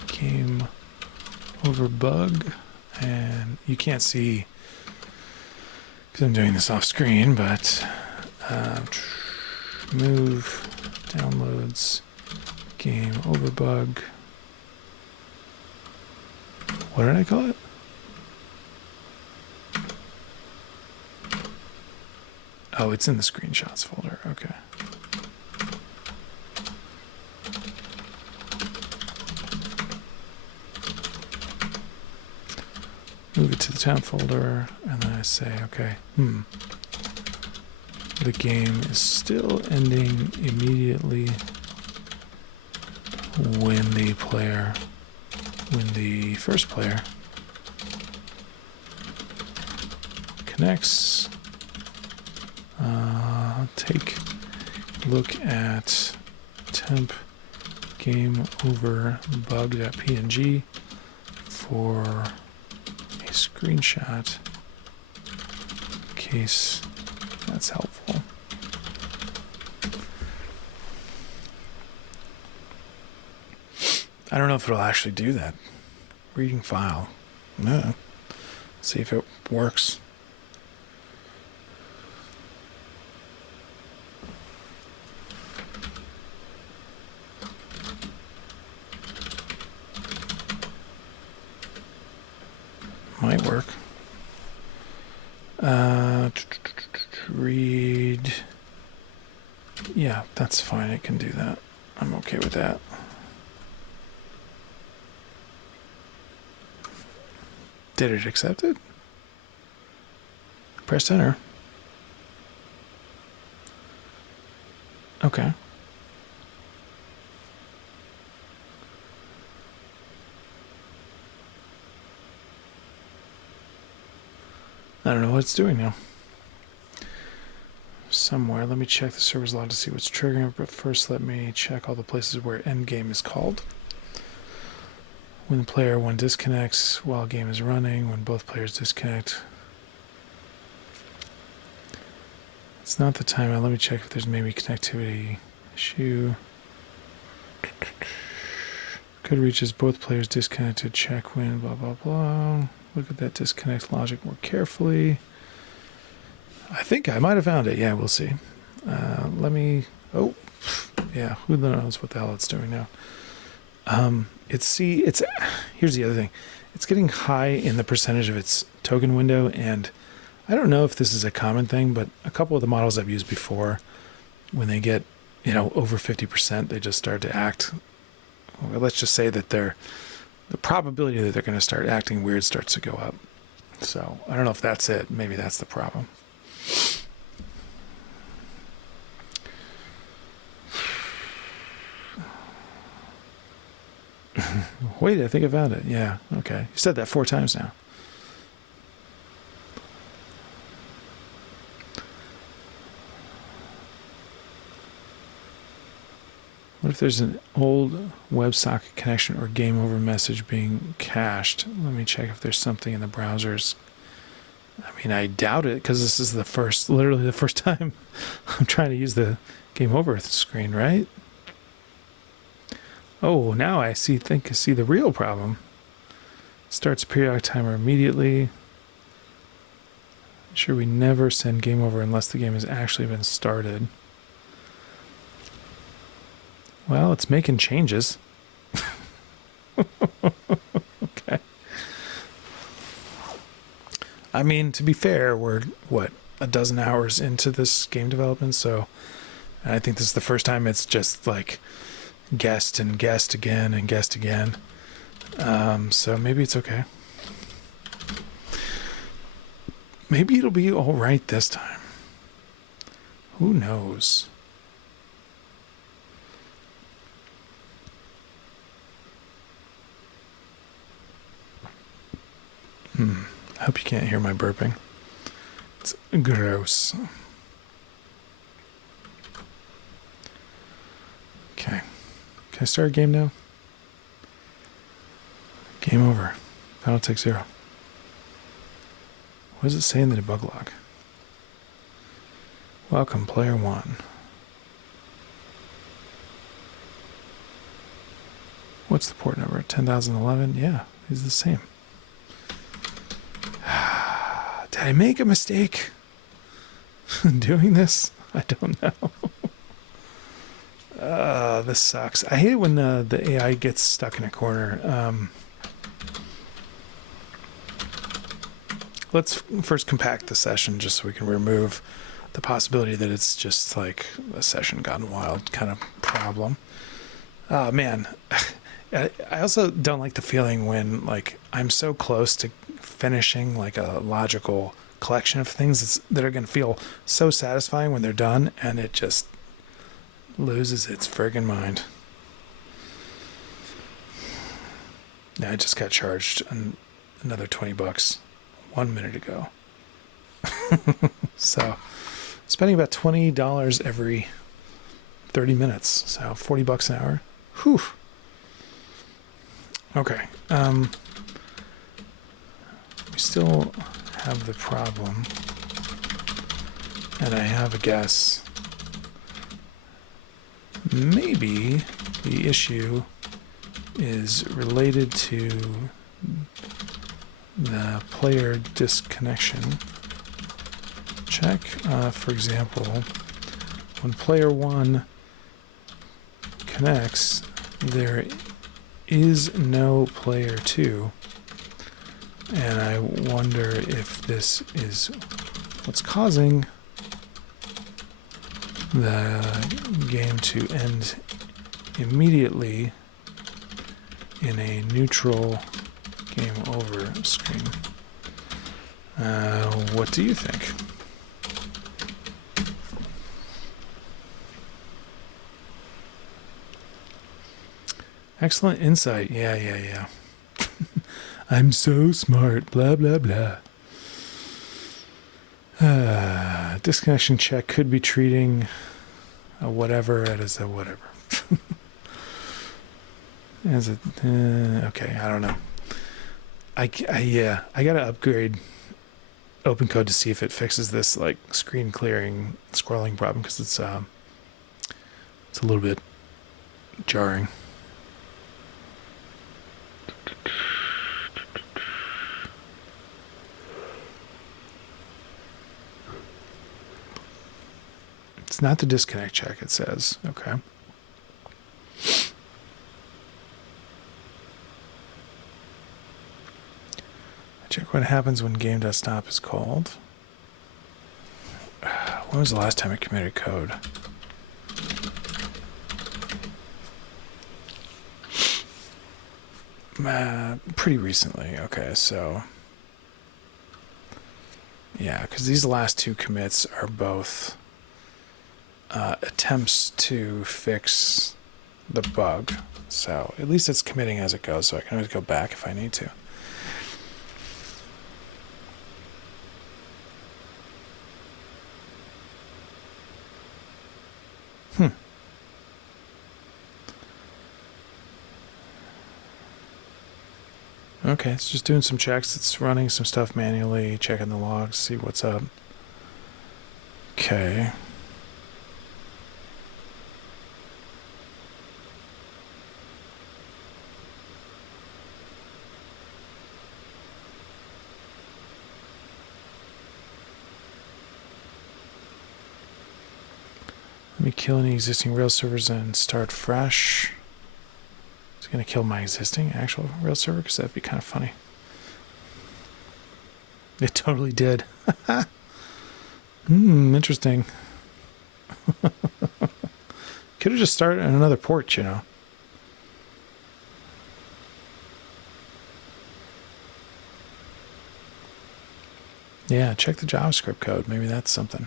Game over bug, and you can't see because I'm doing this off screen, but move downloads game over bug. What did I call it? Oh, it's in the screenshots folder. Okay. Move it to the temp folder, and then I say, okay, the game is still ending immediately when the first player connects. Take a look at temp game over bug.png for a screenshot in case that's helpful. I don't know if it'll actually do that. Reading file. No. See if it works. Might work. Read. Yeah, that's fine. It can do that. I'm okay with that. Did it accept it? Press enter. Okay. I don't know what it's doing now. Somewhere, let me check the server's log to see what's triggering, but first let me check all the places where endgame is called. When the player 1 disconnects while game is running, when both players disconnect. It's not the timeout. Let me check if there's maybe connectivity issue. Could reach as both players disconnected, check when, blah, blah, blah. Look at that disconnect logic more carefully. I think I might have found it. Yeah, we'll see. Let me... Oh, yeah, who knows what the hell it's doing now. Here's the other thing. It's getting high in the percentage of its token window, and I don't know if this is a common thing, but a couple of the models I've used before, when they get, over 50%, they just start to act... Well, let's just say that the probability that they're going to start acting weird starts to go up. So I don't know if that's it. Maybe that's the problem. Wait, I think I found it. Yeah, okay. You said that 4 times now. What if there's an old WebSocket connection or game over message being cached? Let me check if there's something in the browsers. I mean, I doubt it because this is literally the first time I'm trying to use the game over screen, right? Oh, now I think I see the real problem. Starts periodic timer immediately. Sure, we never send game over unless the game has actually been started. Well, it's making changes. Okay. I mean, to be fair, we're, a dozen hours into this game development, so I think this is the first time it's just like guessed and guessed again and guessed again. So maybe it's okay. Maybe it'll be all right this time. Who knows? I hope you can't hear my burping. It's gross. Okay. Can I start a game now? Game over. Final take 0. What does it say in the debug log? Welcome, player 1. What's the port number? 10,011? Yeah, it's the same. Did I make a mistake doing this? I don't know. This sucks. I hate it when the AI gets stuck in a corner. Let's first compact the session just so we can remove the possibility that it's just like a session gone wild kind of problem. Oh, man. I also don't like the feeling when like I'm so close to finishing like a logical collection of things that are going to feel so satisfying when they're done, and it just loses its friggin' mind. Yeah, I just got charged another $20 1 minute ago. So spending about $20 every 30 minutes, so $40 an hour. Whew. Okay. We still have the problem, and I have a guess. Maybe the issue is related to the player disconnection check. For example, when player 1 connects, there is no player 2, and I wonder if this is what's causing the game to end immediately in a neutral game over screen. What do you think? Excellent insight. Yeah. I'm so smart. Blah, blah, blah. Disconnection check could be treating a whatever as a whatever. As a okay, I don't know. I gotta upgrade OpenCode to see if it fixes this like screen clearing scrolling problem, because it's a little bit jarring. It's not the disconnect check, it says. Okay. Check what happens when game.stop is called. When was the last time I committed code? Pretty recently. Okay, so yeah, because these last two commits are both attempts to fix the bug. So at least it's committing as it goes, so I can always go back if I need to. Okay, it's just doing some checks. It's running some stuff manually, checking the logs, see what's up. Okay. Let me kill any existing Rails servers and start fresh. It's going to kill my existing actual Rails server because that'd be kind of funny. It totally did. Interesting. Could have just started on another port, you know. Yeah, check the JavaScript code. Maybe that's something.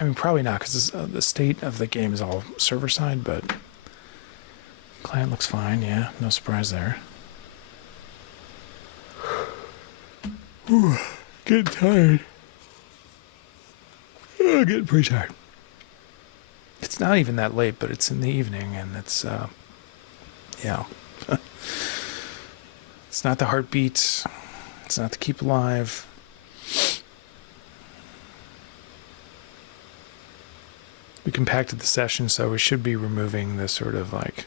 I mean, probably not, because the state of the game is all server-side, but client looks fine. Yeah, no surprise there. Ooh, getting tired. Oh, getting pretty tired. It's not even that late, but it's in the evening, and it's, yeah. It's not the heartbeat. It's not the keep alive. We compacted the session, so we should be removing this sort of like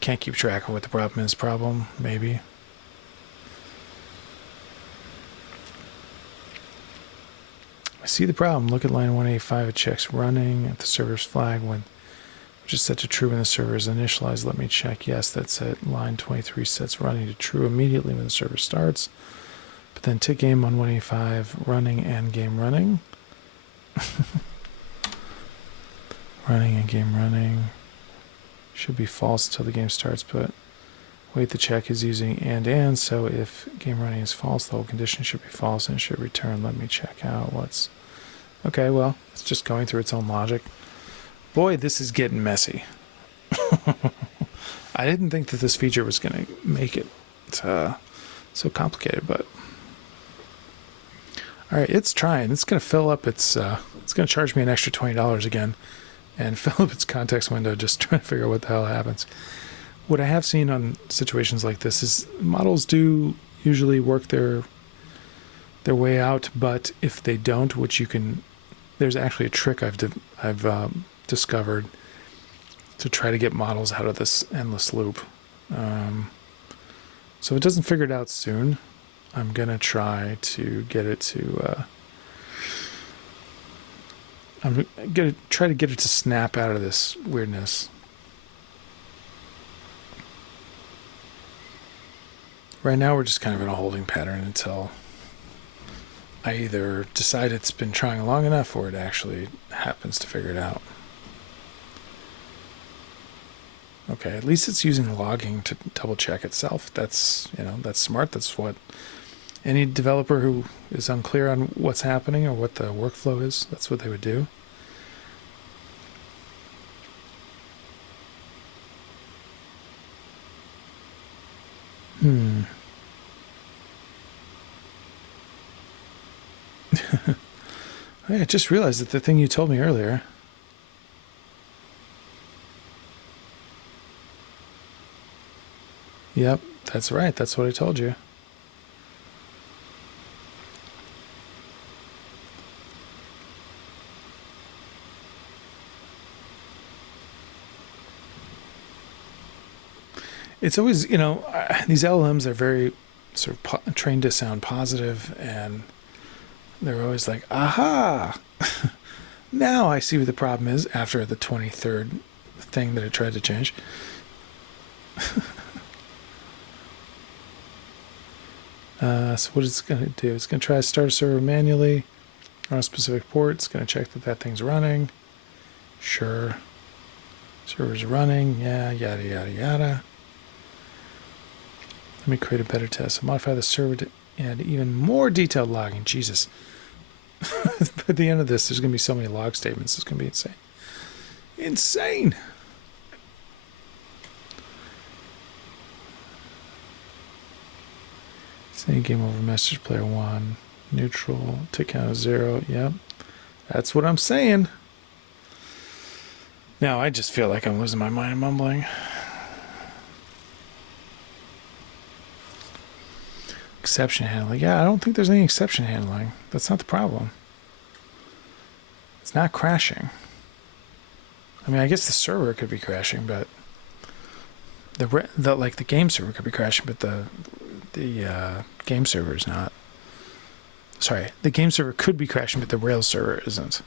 can't keep track of what the problem is problem, maybe. I see the problem. Look at line 185. It checks running at the server's flag when which is set to true when the server is initialized. Let me check. Yes, that's it. Line 23 sets running to true immediately when the server starts. But then tick game on 185 running and game running. Running and game running should be false until the game starts, but wait, the check is using and, so if game running is false, the whole condition should be false and it should return. Let me check out what's... Okay, well, it's just going through its own logic. Boy, this is getting messy. I didn't think that this feature was going to make it so complicated, but... Alright, it's trying. It's going to fill up its... it's going to charge me an extra $20 again and fill up its context window just trying to figure out what the hell happens. What I have seen on situations like this is models do usually work their way out, but if they don't, which you can... There's actually a trick I've discovered to try to get models out of this endless loop. So if it doesn't figure it out soon, I'm going to try to get it to... I'm going to try to get it to snap out of this weirdness. Right now we're just kind of in a holding pattern until I either decide it's been trying long enough or it actually happens to figure it out. Okay, at least it's using logging to double check itself. That's, that's smart. That's what any developer who is unclear on what's happening or what the workflow is, that's what they would do. I just realized that the thing you told me earlier. Yep, that's right. That's what I told you. It's always, these LLMs are very sort of trained to sound positive, and they're always like, aha, now I see what the problem is after the 23rd thing that it tried to change. So what it's going to do, it's going to try to start a server manually on a specific port. It's going to check that thing's running. Sure. Server's running. Yeah, yada, yada, yada. Let me create a better test. So modify the server to add even more detailed logging. Jesus. At the end of this, there's going to be so many log statements. It's going to be insane. Insane! Say game over message player 1. Neutral. Tick count of 0. Yep. That's what I'm saying. Now, I just feel like I'm losing my mind and mumbling. Exception handling. Yeah, I don't think there's any exception handling. That's not the problem. It's not crashing. I mean, I guess the server could be crashing, but the game server could be crashing, but the game server is not. Sorry, the game server could be crashing, but the Rails server isn't.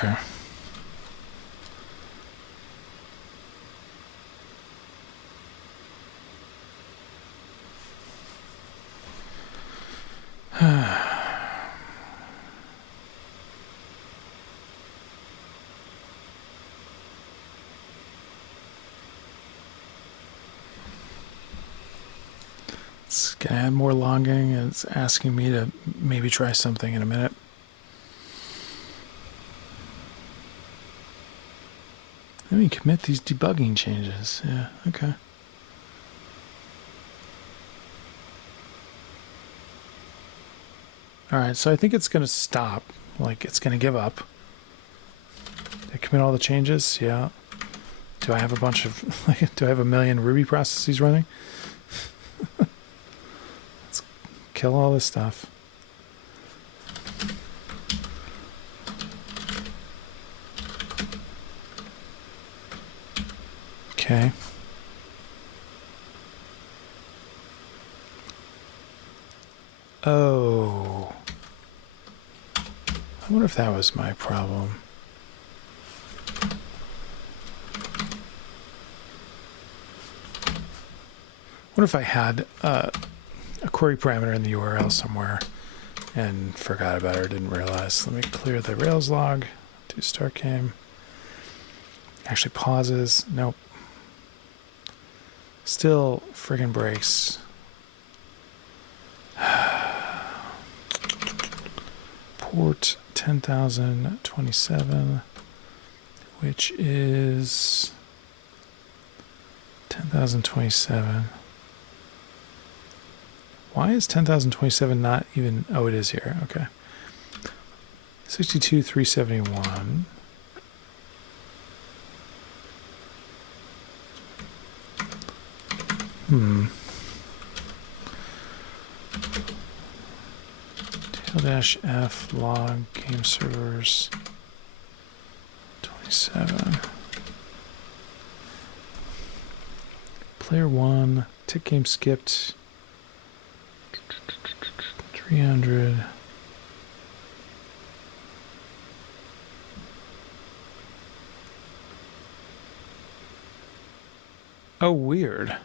Okay. It's gonna add more logging, and it's asking me to maybe try something in a minute. Let me commit these debugging changes. Yeah, okay. All right, so I think it's gonna stop. Like, it's gonna give up. Did I commit all the changes? Yeah. Do I have a bunch of, do I have a million Ruby processes running? Let's kill all this stuff. Okay. Oh. I wonder if that was my problem. What if I had a query parameter in the URL somewhere and forgot about it or didn't realize? Let me clear the Rails log, do start game. Actually pauses. Nope. Still friggin' breaks. Port 10,027, which is 10,027. Why is 10,027 not even? Oh, it is here. Okay. 62,371. Tail-F log game servers 27. Player 1 tick game skipped 300. Oh, weird.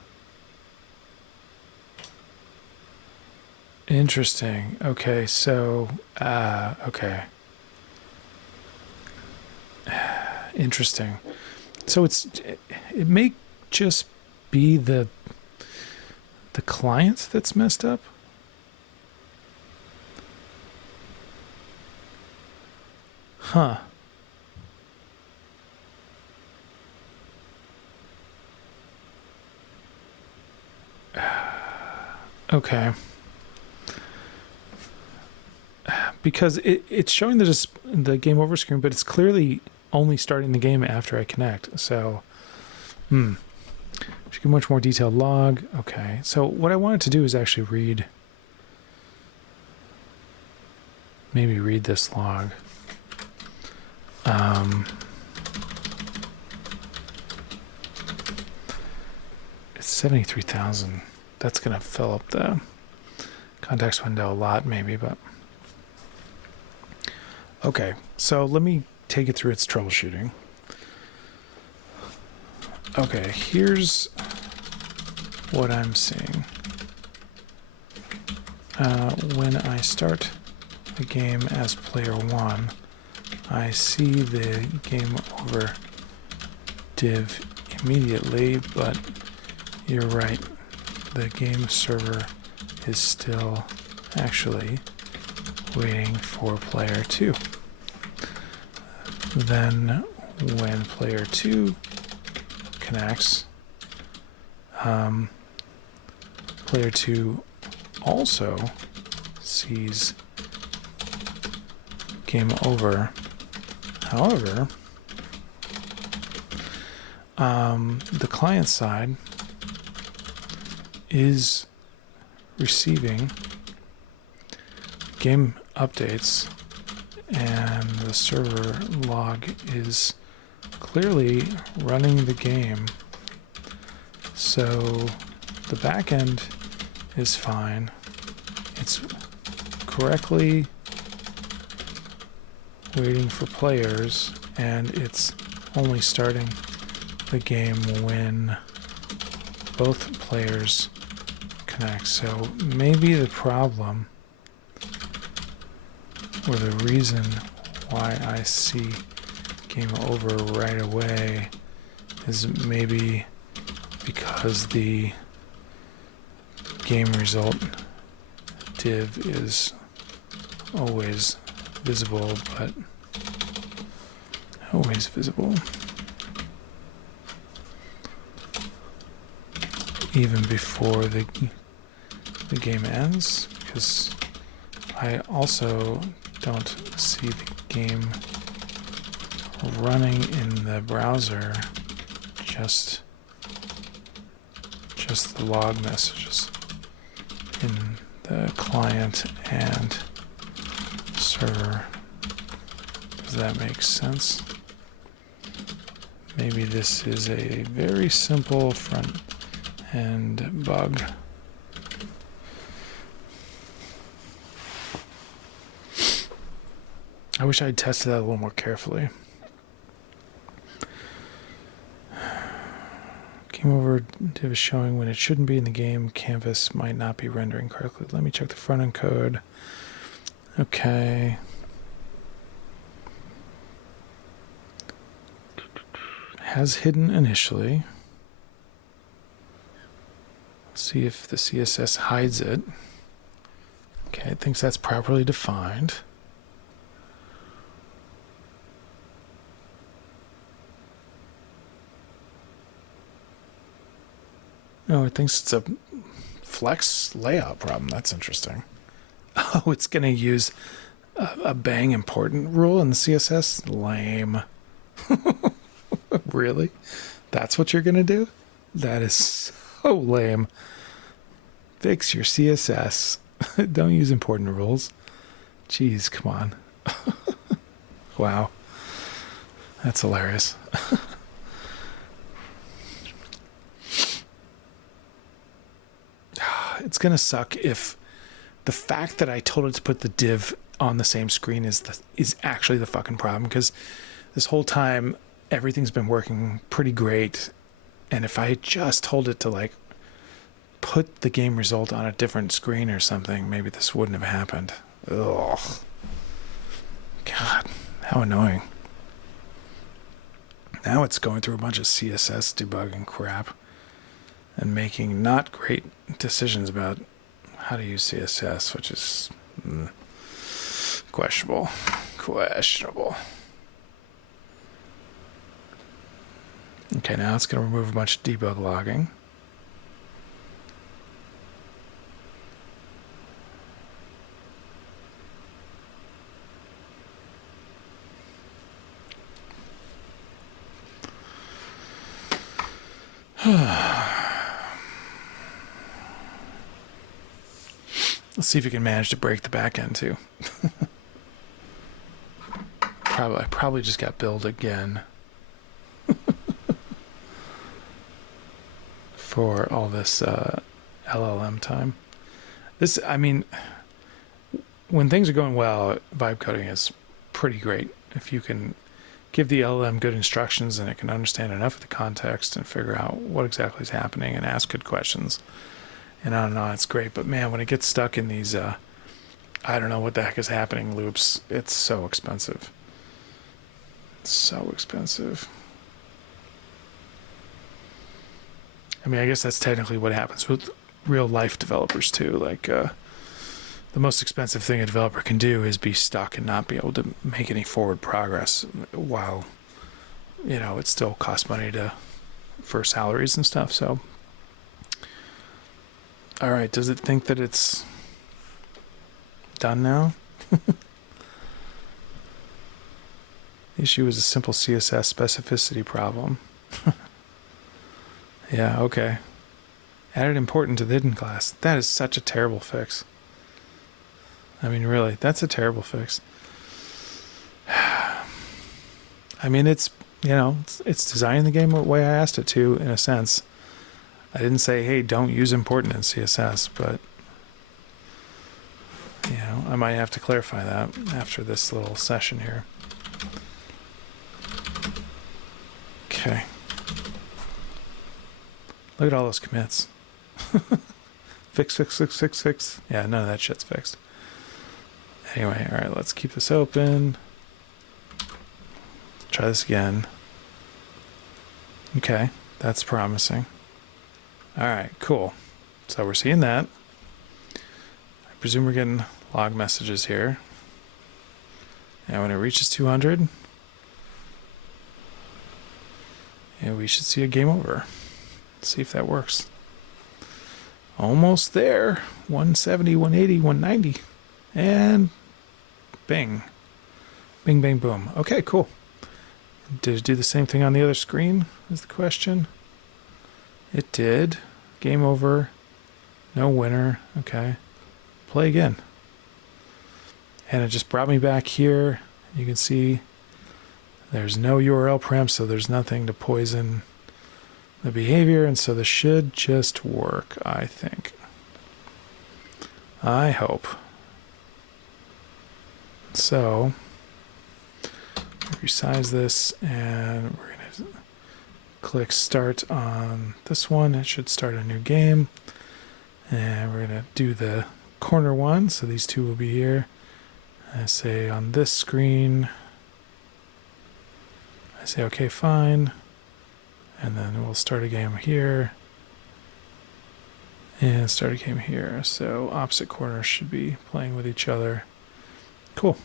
Interesting. Okay, so, okay. Interesting. So it may just be the client that's messed up? Huh. Okay. Because it's showing the game over screen, but it's clearly only starting the game after I connect. So, should give much more detailed log. Okay. So what I wanted to do is actually maybe read this log. It's 73,000. That's gonna fill up the context window a lot, maybe, but. Okay, so let me take it through its troubleshooting. Okay, here's what I'm seeing. When I start the game as player 1, I see the game over div immediately, but you're right, the game server is still actually waiting for player 2. Then when player 2 connects, player 2 also sees game over. However, the client side is receiving game updates, and the server log is clearly running the game. So the backend is fine. It's correctly waiting for players, and it's only starting the game when both players connect. So maybe the problem, or the reason why I see game over right away, is maybe because the game result div is always visible, but always visible even before the game ends, because I also don't see the game running in the browser, just the log messages in the client and server. Does that make sense? Maybe this is a very simple front end bug. I wish I'd tested that a little more carefully. Game over div is showing when it shouldn't be in the game. Canvas might not be rendering correctly. Let me check the front end code. Okay. Has hidden initially. Let's see if the CSS hides it. Okay, it thinks that's properly defined. Oh, it thinks it's a flex layout problem. That's interesting. Oh, it's going to use a bang important rule in the CSS? Lame. Really? That's what you're going to do? That is so lame. Fix your CSS. Don't use important rules. Jeez, come on. Wow. That's hilarious. It's going to suck if the fact that I told it to put the div on the same screen is actually the fucking problem, because this whole time everything's been working pretty great, and if I had just told it to like put the game result on a different screen or something, maybe this wouldn't have happened. Ugh. God, how annoying. Now it's going through a bunch of CSS debugging crap and making not great decisions about how to use CSS, which is questionable. Okay, now it's going to remove a bunch of debug logging. Let's see if we can manage to break the back end too. I probably just got billed again for all this LLM time. I mean, when things are going well, vibe coding is pretty great. If you can give the LLM good instructions and it can understand enough of the context and figure out what exactly is happening and ask good questions, and on and on, it's great. But man, when it gets stuck in these I don't know what the heck is happening loops, it's so expensive. So expensive. I mean, I guess that's technically what happens with real life developers too. Like the most expensive thing a developer can do is be stuck and not be able to make any forward progress, while it still costs money for salaries and stuff. So all right, does it think that it's done now? The issue is a simple CSS specificity problem. Yeah, okay. Added important to the hidden class. That is such a terrible fix. I mean, really, that's a terrible fix. I mean, it's designing the game the way I asked it to, in a sense. I didn't say, hey, don't use important in CSS, but I might have to clarify that after this little session here. Okay. Look at all those commits. Fix. Yeah, none of that shit's fixed. Anyway, all right, let's keep this open. Try this again. Okay, that's promising. All right, cool. So we're seeing that. I presume we're getting log messages here. And when it reaches 200, yeah, we should see a game over. Let's see if that works. Almost there. 170, 180, 190. And bing. Bing, bang, boom. Okay, cool. Did it do the same thing on the other screen is the question. It did. Game over. No winner. Okay. Play again. And it just brought me back here. You can see there's no URL param, so there's nothing to poison the behavior, and so this should just work, I think. I hope. So, resize this, and we're going to click start on this one. It should start a new game. And we're going to do the corner one, so these two will be here. I say on this screen, I say, okay, fine. And then we'll start a game here. And start a game here. So opposite corners should be playing with each other. Cool.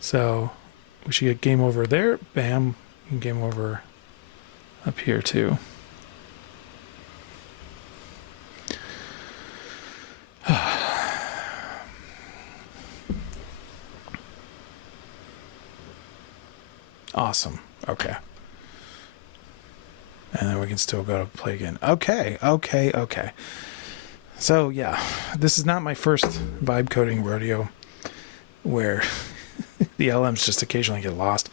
So we should get game over there. Bam. And game over up here too. Awesome. Okay. And then we can still go to play again. Okay. So yeah, this is not my first vibe coding rodeo where the LMs just occasionally get lost.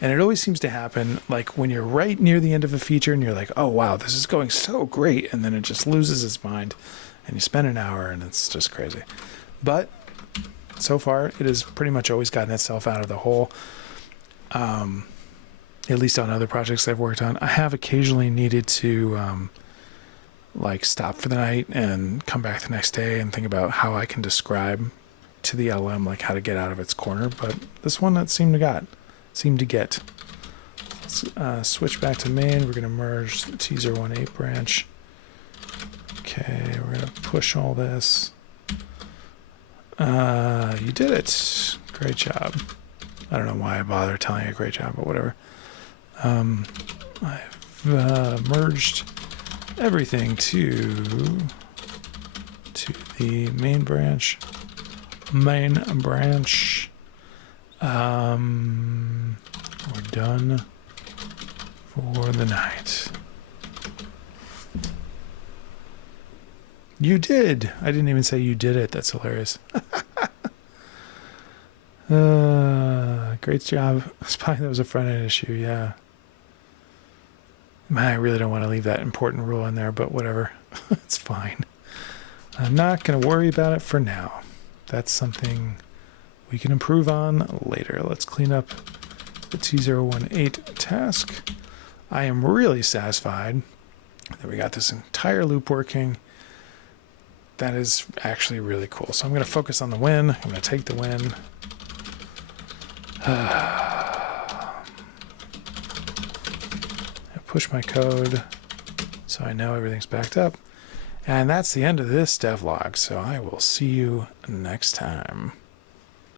And it always seems to happen like when you're right near the end of a feature and you're like, oh wow, this is going so great. And then it just loses its mind and you spend an hour and it's just crazy. But so far it has pretty much always gotten itself out of the hole. At least on other projects I've worked on. I have occasionally needed to like stop for the night and come back the next day and think about how I can describe to the LM like how to get out of its corner. But this one that seemed to get. Let's switch back to main. We're going to merge the T018 branch. Okay, we're going to push all this. You did it. Great job. I don't know why I bother telling you a great job, but whatever. I've merged everything to the main branch. We're done for the night. You did. I didn't even say you did it. That's hilarious. Great job. Spying that was a front-end issue, yeah. Man, I really don't want to leave that important rule in there, but whatever. It's fine. I'm not going to worry about it for now. That's something we can improve on later. Let's clean up the T018 task. I am really satisfied that we got this entire loop working. That is actually really cool. So I'm going to focus on the win. I'm going to take the win. Push my code so I know everything's backed up. And that's the end of this devlog. So I will see you next time.